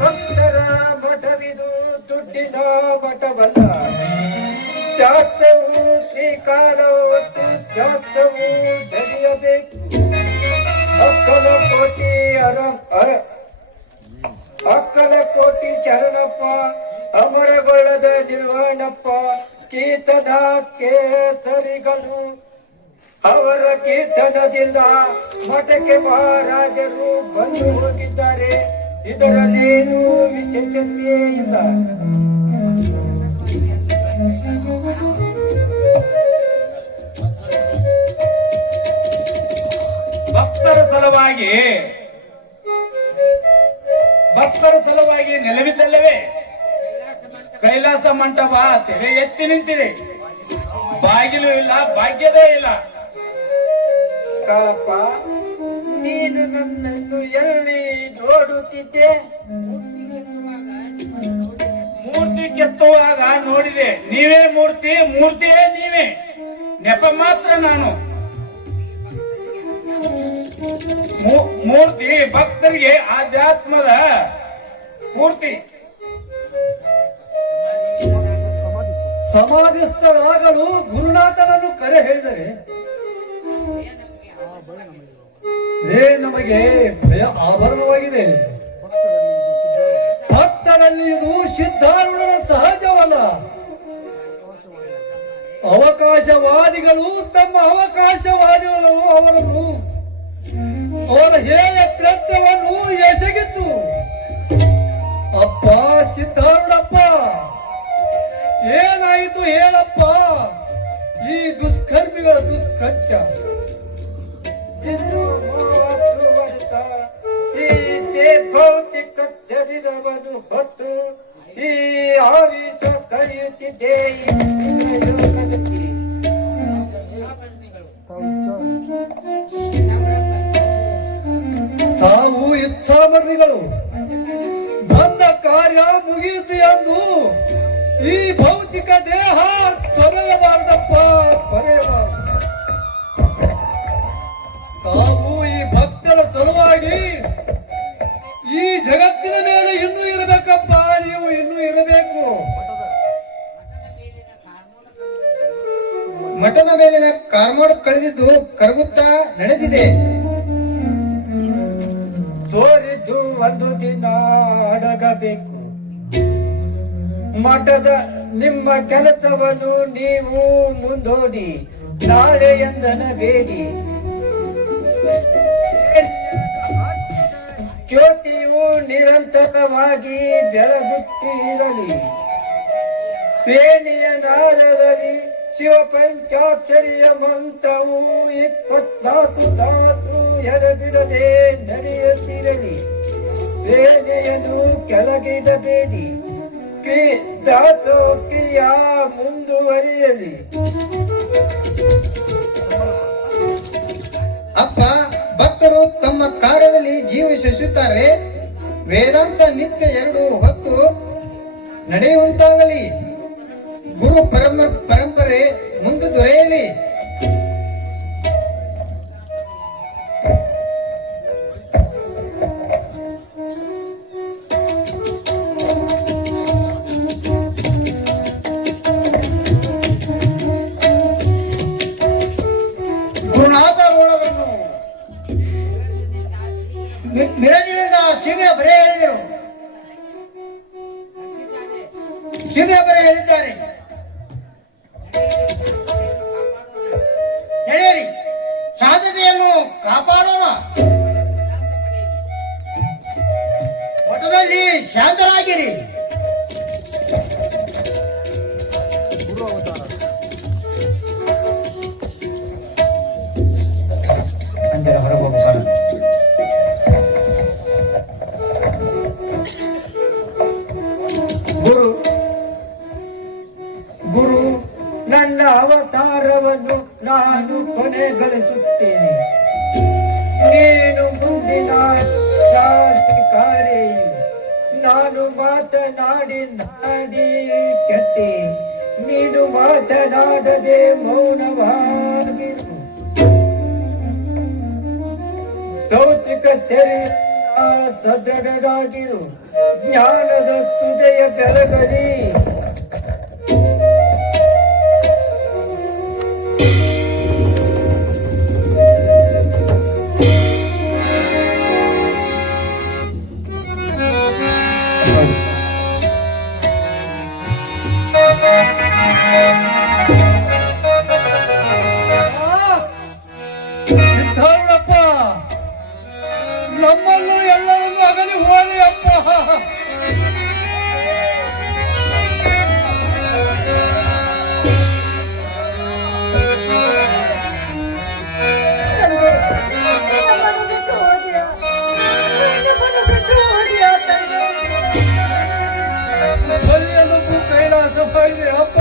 ಭಕ್ತರ ಮಠವಿದು, ದುಡ್ಡಿನ ಮಠವಲ್ಲ. ಶಾಸ್ತ್ರವು ಶ್ರೀಕಾರ ಹೊತ್ತು ಶಾಸ್ತ್ರವು ಧರಿಯಬೇಕು. ಅಕ್ಕಲ ಕೋಟಿ ಶರಣಪ್ಪ, ಅಮರಗೊಳ್ಳದ ನಿರ್ವಾಣಪ್ಪ. ಕೀರ್ತನ ಕೇಸರಿಗಳು ಅವರ ಕೀರ್ತನದಿಂದ ಮಠಕ್ಕೆ ಮಹಾರಾಜರು ಬಂದು ಹೋಗಿದ್ದಾರೆ. ಇದರಲ್ಲೇನೂ ವಿಶೇಷತೆಯೇ ಇಲ್ಲ. ಭಕ್ತರ ಸಲುವಾಗಿ ನೆಲವಿದ್ದಲ್ಲವೇ ಕೈಲಾಸ ಮಂಟಪ ತೆರೆ ಎತ್ತಿ ನಿಂತಿದೆ. ಬಾಗಿಲು ಇಲ್ಲ, ಭಾಗ್ಯದೇ ಇಲ್ಲ. ಕಾಳಪ್ಪ, ನೀನು ನನ್ನನ್ನು ಎಲ್ಲಿ ನೋಡುತ್ತಿದ್ದೆ? ಮೂರ್ತಿ ಕೆತ್ತುವಾಗ ನೋಡಿದೆ. ನೀವೇ ಮೂರ್ತಿ, ಮೂರ್ತಿಯೇ ನೀವೇ, ನೆಪ ಮಾತ್ರ ನಾನು. ಮೂರ್ತಿ ಭಕ್ತರಿಗೆ ಆಧ್ಯಾತ್ಮದ ಮೂರ್ತಿ. ಸಮಾಧಿಸ್ಥರಾಗಲು ಗುರುನಾಥನನ್ನು ಕರೆ ಹೇಳಿದರೆ ನಮಗೆ ಭಯ ಆಭರಣವಾಗಿದೆ. ಭಕ್ತರಲ್ಲಿ ಇದು ಸಿದ್ಧಾರೂಢನ ಸಹಜವಲ್ಲ. ಅವಕಾಶವಾದಿಗಳು ತಮ್ಮ ಅವಕಾಶವಾದಿಗಳು ಅವರ ಹೇಯ ಕೃತ್ಯವನ್ನು ಎಸಗಿತ್ತು. ಅಪ್ಪ ಸಿದ್ಧಾರೂಢಪ್ಪ, ಏನಾಯಿತು ಹೇಳಪ್ಪ ಈ ದುಷ್ಕರ್ಮಿಗಳ ದುಷ್ಕೃತ್ಯ? ಈ ಭೌತಿಕ ಶರೀರವನ್ನು ಹೊತ್ತು ಈ ಆವಿಷ ಕರೆಯುತ್ತಿದ್ದೆ. ತಾವು ಇಚ್ಛಾಮರಣಿಗಳು, ನನ್ನ ಕಾರ್ಯ ಮುಗಿಯಿತು ಎಂದು ಈ ಭೌತಿಕ ದೇಹ ತೊರೆಯಬಾರದಪ್ಪ, ತೊರೆಯಬಾರದು. ತಾವು ಈ ಭಕ್ತರ ಸಲುವಾಗಿ ಈ ಜಗತ್ತಿನ ಮೇಲೆ ಇನ್ನೂ ಇರಬೇಕಪ್ಪ. ನೀವು ಇನ್ನೂ ಇರಬೇಕು. ಮಠದ ಮೇಲಿನ ಕಾರ್ಮೋಡ ಕಳೆದಿದ್ದು ಕರಗುತ್ತಾ ನಡೆದಿದೆ. ತೋರಿದ್ದು ಒಂದು ದಿನ ಅಡಗಬೇಕು. ಮಠದ ನಿಮ್ಮ ಕೆಲಸವನ್ನು ನೀವು ಮುಂದೋಡಿ, ನಾಳೆ ಎಂದನಬೇಡಿ. ಜ್ಯೋತಿಯು ನಿರಂತರವಾಗಿ ಬೆಳಗುತ್ತಿರಲಿ. ಬೇಣಿಯ ನಾದದಲ್ಲಿ ಶಿವಪಂಚಾಕ್ಷರಿಯ ಮಂತ್ರವು 24 ತಾಸು ಎಡಬಿಡದೆ ನಡೆಯುತ್ತಿರಲಿ. ಬೇನೆಯನ್ನು ಕೆಳಗಿಡಬೇಡಿ. ದಾಸೋಕ್ತಿಯ ಮುಂದುವರಿಯಲಿ. ಅಪ್ಪ, ಭಕ್ತರು ತಮ್ಮ ಕಾರ್ಯದಲ್ಲಿ ಜೀವಿಸುತ್ತಾರೆ. ವೇದಾಂತ ನಿತ್ಯ 2 ಹೊತ್ತು ನಡೆಯುವಂತಾಗಲಿ. ಗುರು ಪರಂಪರೆ ಮುಂದೆ ದೊರೆಯಲಿ. ಗುರುನಾಥರೊಳಗನ್ನು ಮಿರಜಿನಿಂದ ಶೀಘ್ರ ಬರೆ ಹೇಳಿದರು. ಶೀಘ್ರ ಬರೆ ಹೇಳಿದ್ದಾರೆ. ನಡೆಯಿರಿ, ಸಾಧ್ಯತೆಯನ್ನು ಕಾಪಾಡೋಣ. ಮಠದಲ್ಲಿ ಶಾಂತರಾಗಿರಿ. ಅಂತೆಲ್ಲ ಹೊರಗೆ ಹೋಗ್ಬೇಕು. ಗುರು ನನ್ನ ಅವತಾರವನ್ನು ನಾನು ಕೊನೆಗೊಳಿಸುತ್ತೇನೆ. ನೀನು ಮುಂದಿನ ಕಾರ್ಯ. ನಾನು ಮಾತನಾಡಿ ಕೆಟ್ಟೆ. ನೀನು ಮಾತನಾಡದೆ ಮೌನವಾಗಿರು. ಲೌಕಿಕ ತೆರೆಯಿಂದ ಸದೃಢರಾಗಿರು. ಜ್ಞಾನದ ಸುದೆಯ ಬೆಳಗಲಿ. ಸಿದ್ಧಾರೂಢಪ್ಪ, ನಮ್ಮಲ್ಲೂ ಎಲ್ಲರನ್ನೂ ಅಗಲಿ ಹೋಗಿ ಅಪ್ಪ. ಬಲಿಯನ್ನು ಕೈಲಾಸ ಮಾಡಿದೆ ಅಪ್ಪ.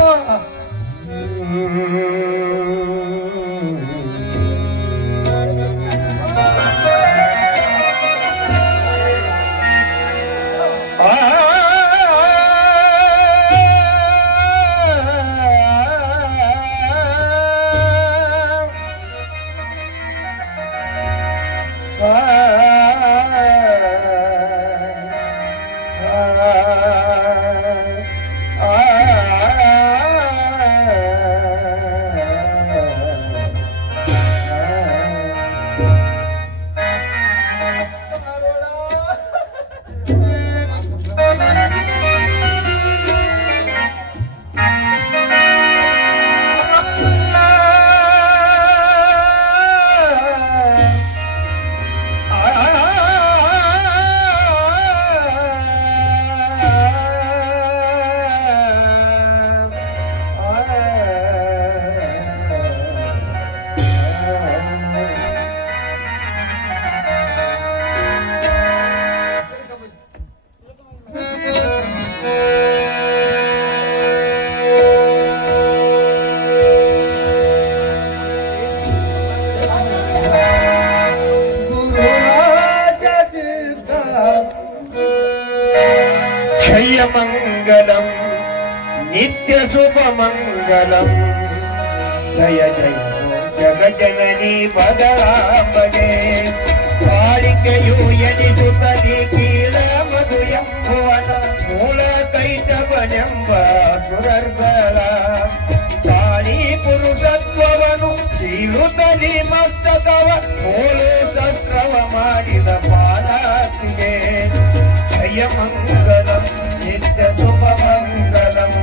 ಮಂಗಲಂ ನಿತ್ಯ ಶುಭ ಮಂಗಲಂ. ಜಯ ಜಯ ಜಗಜನನಿ ಬದಲಾಂಬನೆ. ಕಾಳಿಕೆಯು ಎನಿಸುತ್ತದೆ ಕೀಳ ಮಧು ಎಂಬುವನ ಮೂಲ ಕೈಟವನೆಂಬ ಸುರರ್ಬಲ. ಕಾಳಿ ಪುರುಷತ್ವವನು ಸೀಳುತ್ತಲಿ ಮಸ್ತಕವ ಮೂಲು ಶಸ್ತ್ರವ ಮಾಡಿದ ಪಾಲಾತಿಗೆ. ಜಯ ಮಂಗಲಂ ನಿತ್ಯ ಶುಭ ಮಂಗಲಂ.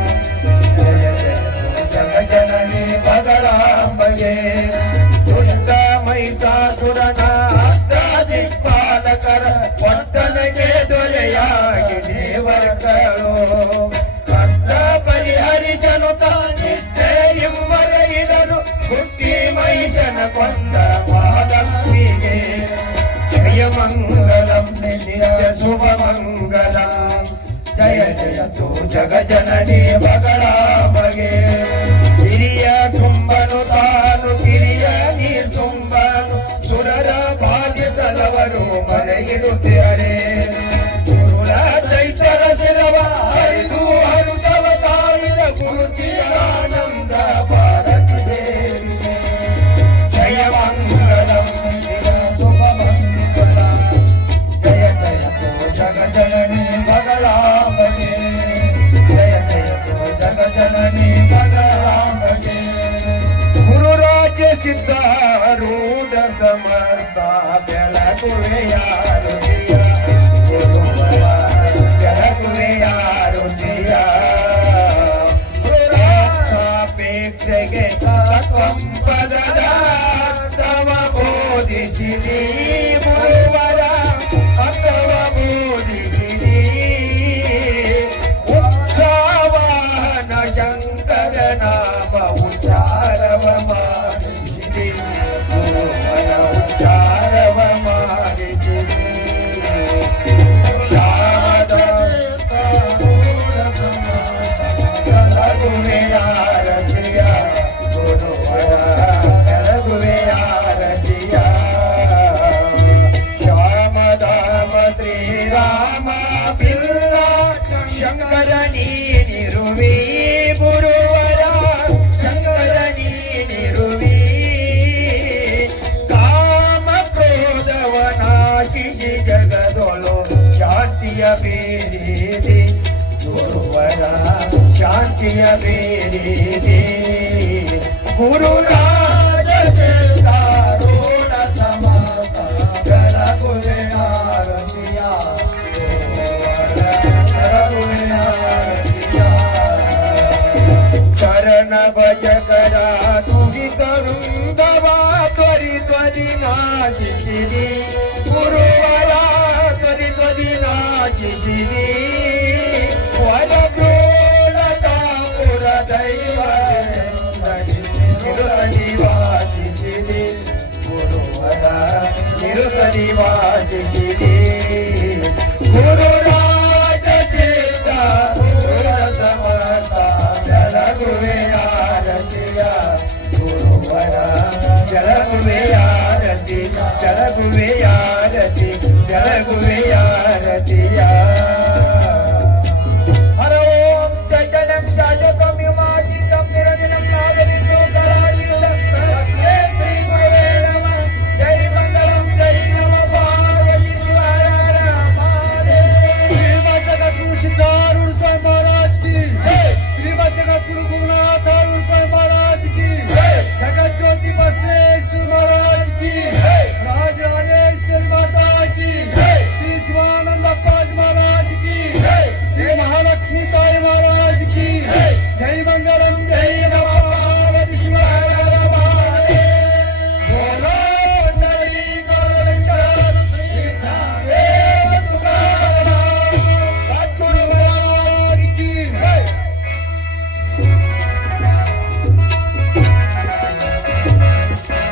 ನಮಗೆ ದುಷ್ಟ ಮಹಿಷಾಸುರನ ದಿಕ್ಪಾಲಕರ ಒಟ್ಟನೆಗೆ ದೊರೆಯಾಗಿ ದೇವರಗಳು ಕಷ್ಟ ಪರಿಹರಿಸಲು ತಾನಿಷ್ಟೇ ಇಮ್ಮರ ಇಡಲು ಹುಟ್ಟಿ ಮಹಿಷನ ಕೊಂದ ಪಾದಕ್ಕೆ ಜಯ ಮಂಗಲಂ ನಿತ್ಯ ಶುಭ ಮಂಗಲ ಜಯ ಜಯತು ಜಗ ಜನನಿ ಬಗಳಾಮಗೆ ಹಿರಿಯ ತುಂಬನು ತಾನು ಕಿರಿಯ ನೀ ತುಂಬನು ಸುರರ ಬಾಧಿಸಲವರು ಮನೆಗಿರುತ್ತಾರೆ ಸುರ ದೈತರ ಶಿರವ ಹರಿದು ಹರುಷವ ತಾಳಿದ ಗುರುತಿಯ ಆನಂದ ಭಾರತಿ ದೇವಿ ಜಯ ಮಂಗಲಂ ಶುಭ ಮಂಗಲ ಜಯ ಜಯತು ಜಗ ಜನನಿ ಬಗಳಾಮಗೆ ಜಯ ಜಯತು ಜಗ ಜನನಿ ಬಗಳಾಮಗೆ ಗುರು ರಾಜ್ಯ ಸಿದ್ಧಾರೂಢ ಸಮರ್ಥ ಬೆಳಗುವೆ ಯಾರು ಗುರುವರ ಬೆಳಗುವೆ ಯಾರು ಅಪೇಕ್ಷೆಗೆ ಸಂಪದದ ತವ ಬೋಧಿಸಿರಿ ಗುರುವರ ಅಥವಾ ಬೋಧಿಸಿರಿ ಉತ್ಸಾವಾಹನ ಶಂಕರ ನಾಮ ಉಚ್ಚಾರವ ಮಾಡಿಸಿರಿ ಗುರುವರ ಉಚ್ಚಾರವ ಮಾಡಿಸಿರಿ ಶಾಮದ ಬೆಳಗುವೆಯಾರತಿಯ ಗುರುವರ ಬೆಳಗುವೆಯಾರತಿಯ ಶ್ಯಾಮಧಾಮ ಶ್ರೀರಾಮ ಪಿಲ್ಲ ಶಂಕರ ನೀನಿರುವಿ ಗುರುವರ ಶಂಕರ ನೀನಿರುವಿ ಕಾಮ ಕ್ರೋಧವನಾಶಿಸಿ ಜಗದೊಳು ಶಾಂತಿಯ ಬೇರಿದೆ ಗುರುವರ ಶಾಂತಿಯ ಬೇರಿದೆ ಗುರು ರಾಜ ಸಿದ್ಧಾರೂಢ ಸಮರ್ಥ ಬೆಳಗುವೆ ಆರತಿಯ ಗುರುವರ ಬೆಳಗುವೆ ಆರತಿಯ ಚರಣ ಭಜಕರ ತುಗಿ ಕರುಂದವ ತ್ವರಿ ತ್ವರಿ ನಾಶಿಸಿರಿ ಗುರುವರ ತ್ವರಿ ತ್ವರಿ ನಾಶಿಸಿರಿ ವರಗೋಲತಾಪುರ ದೈವ ನಿವಾಸಿಸಿರಿ ಗುರುವರ ನಿರುತ ನಿವಾಸಿಸಿರಿ ಗುರು ರಾಜ ಸಿದ್ಧಾರೂಢ ಸಮರ್ಥ ಬೆಳಗುವೆ ಆರತಿಯ ಗುರುವರ ಬೆಳಗುವೆ ಆರತಿ ಬೆಳಗುವೆ ಆರತಿ ಬೆಳಗುವೆ ಆರತಿಯ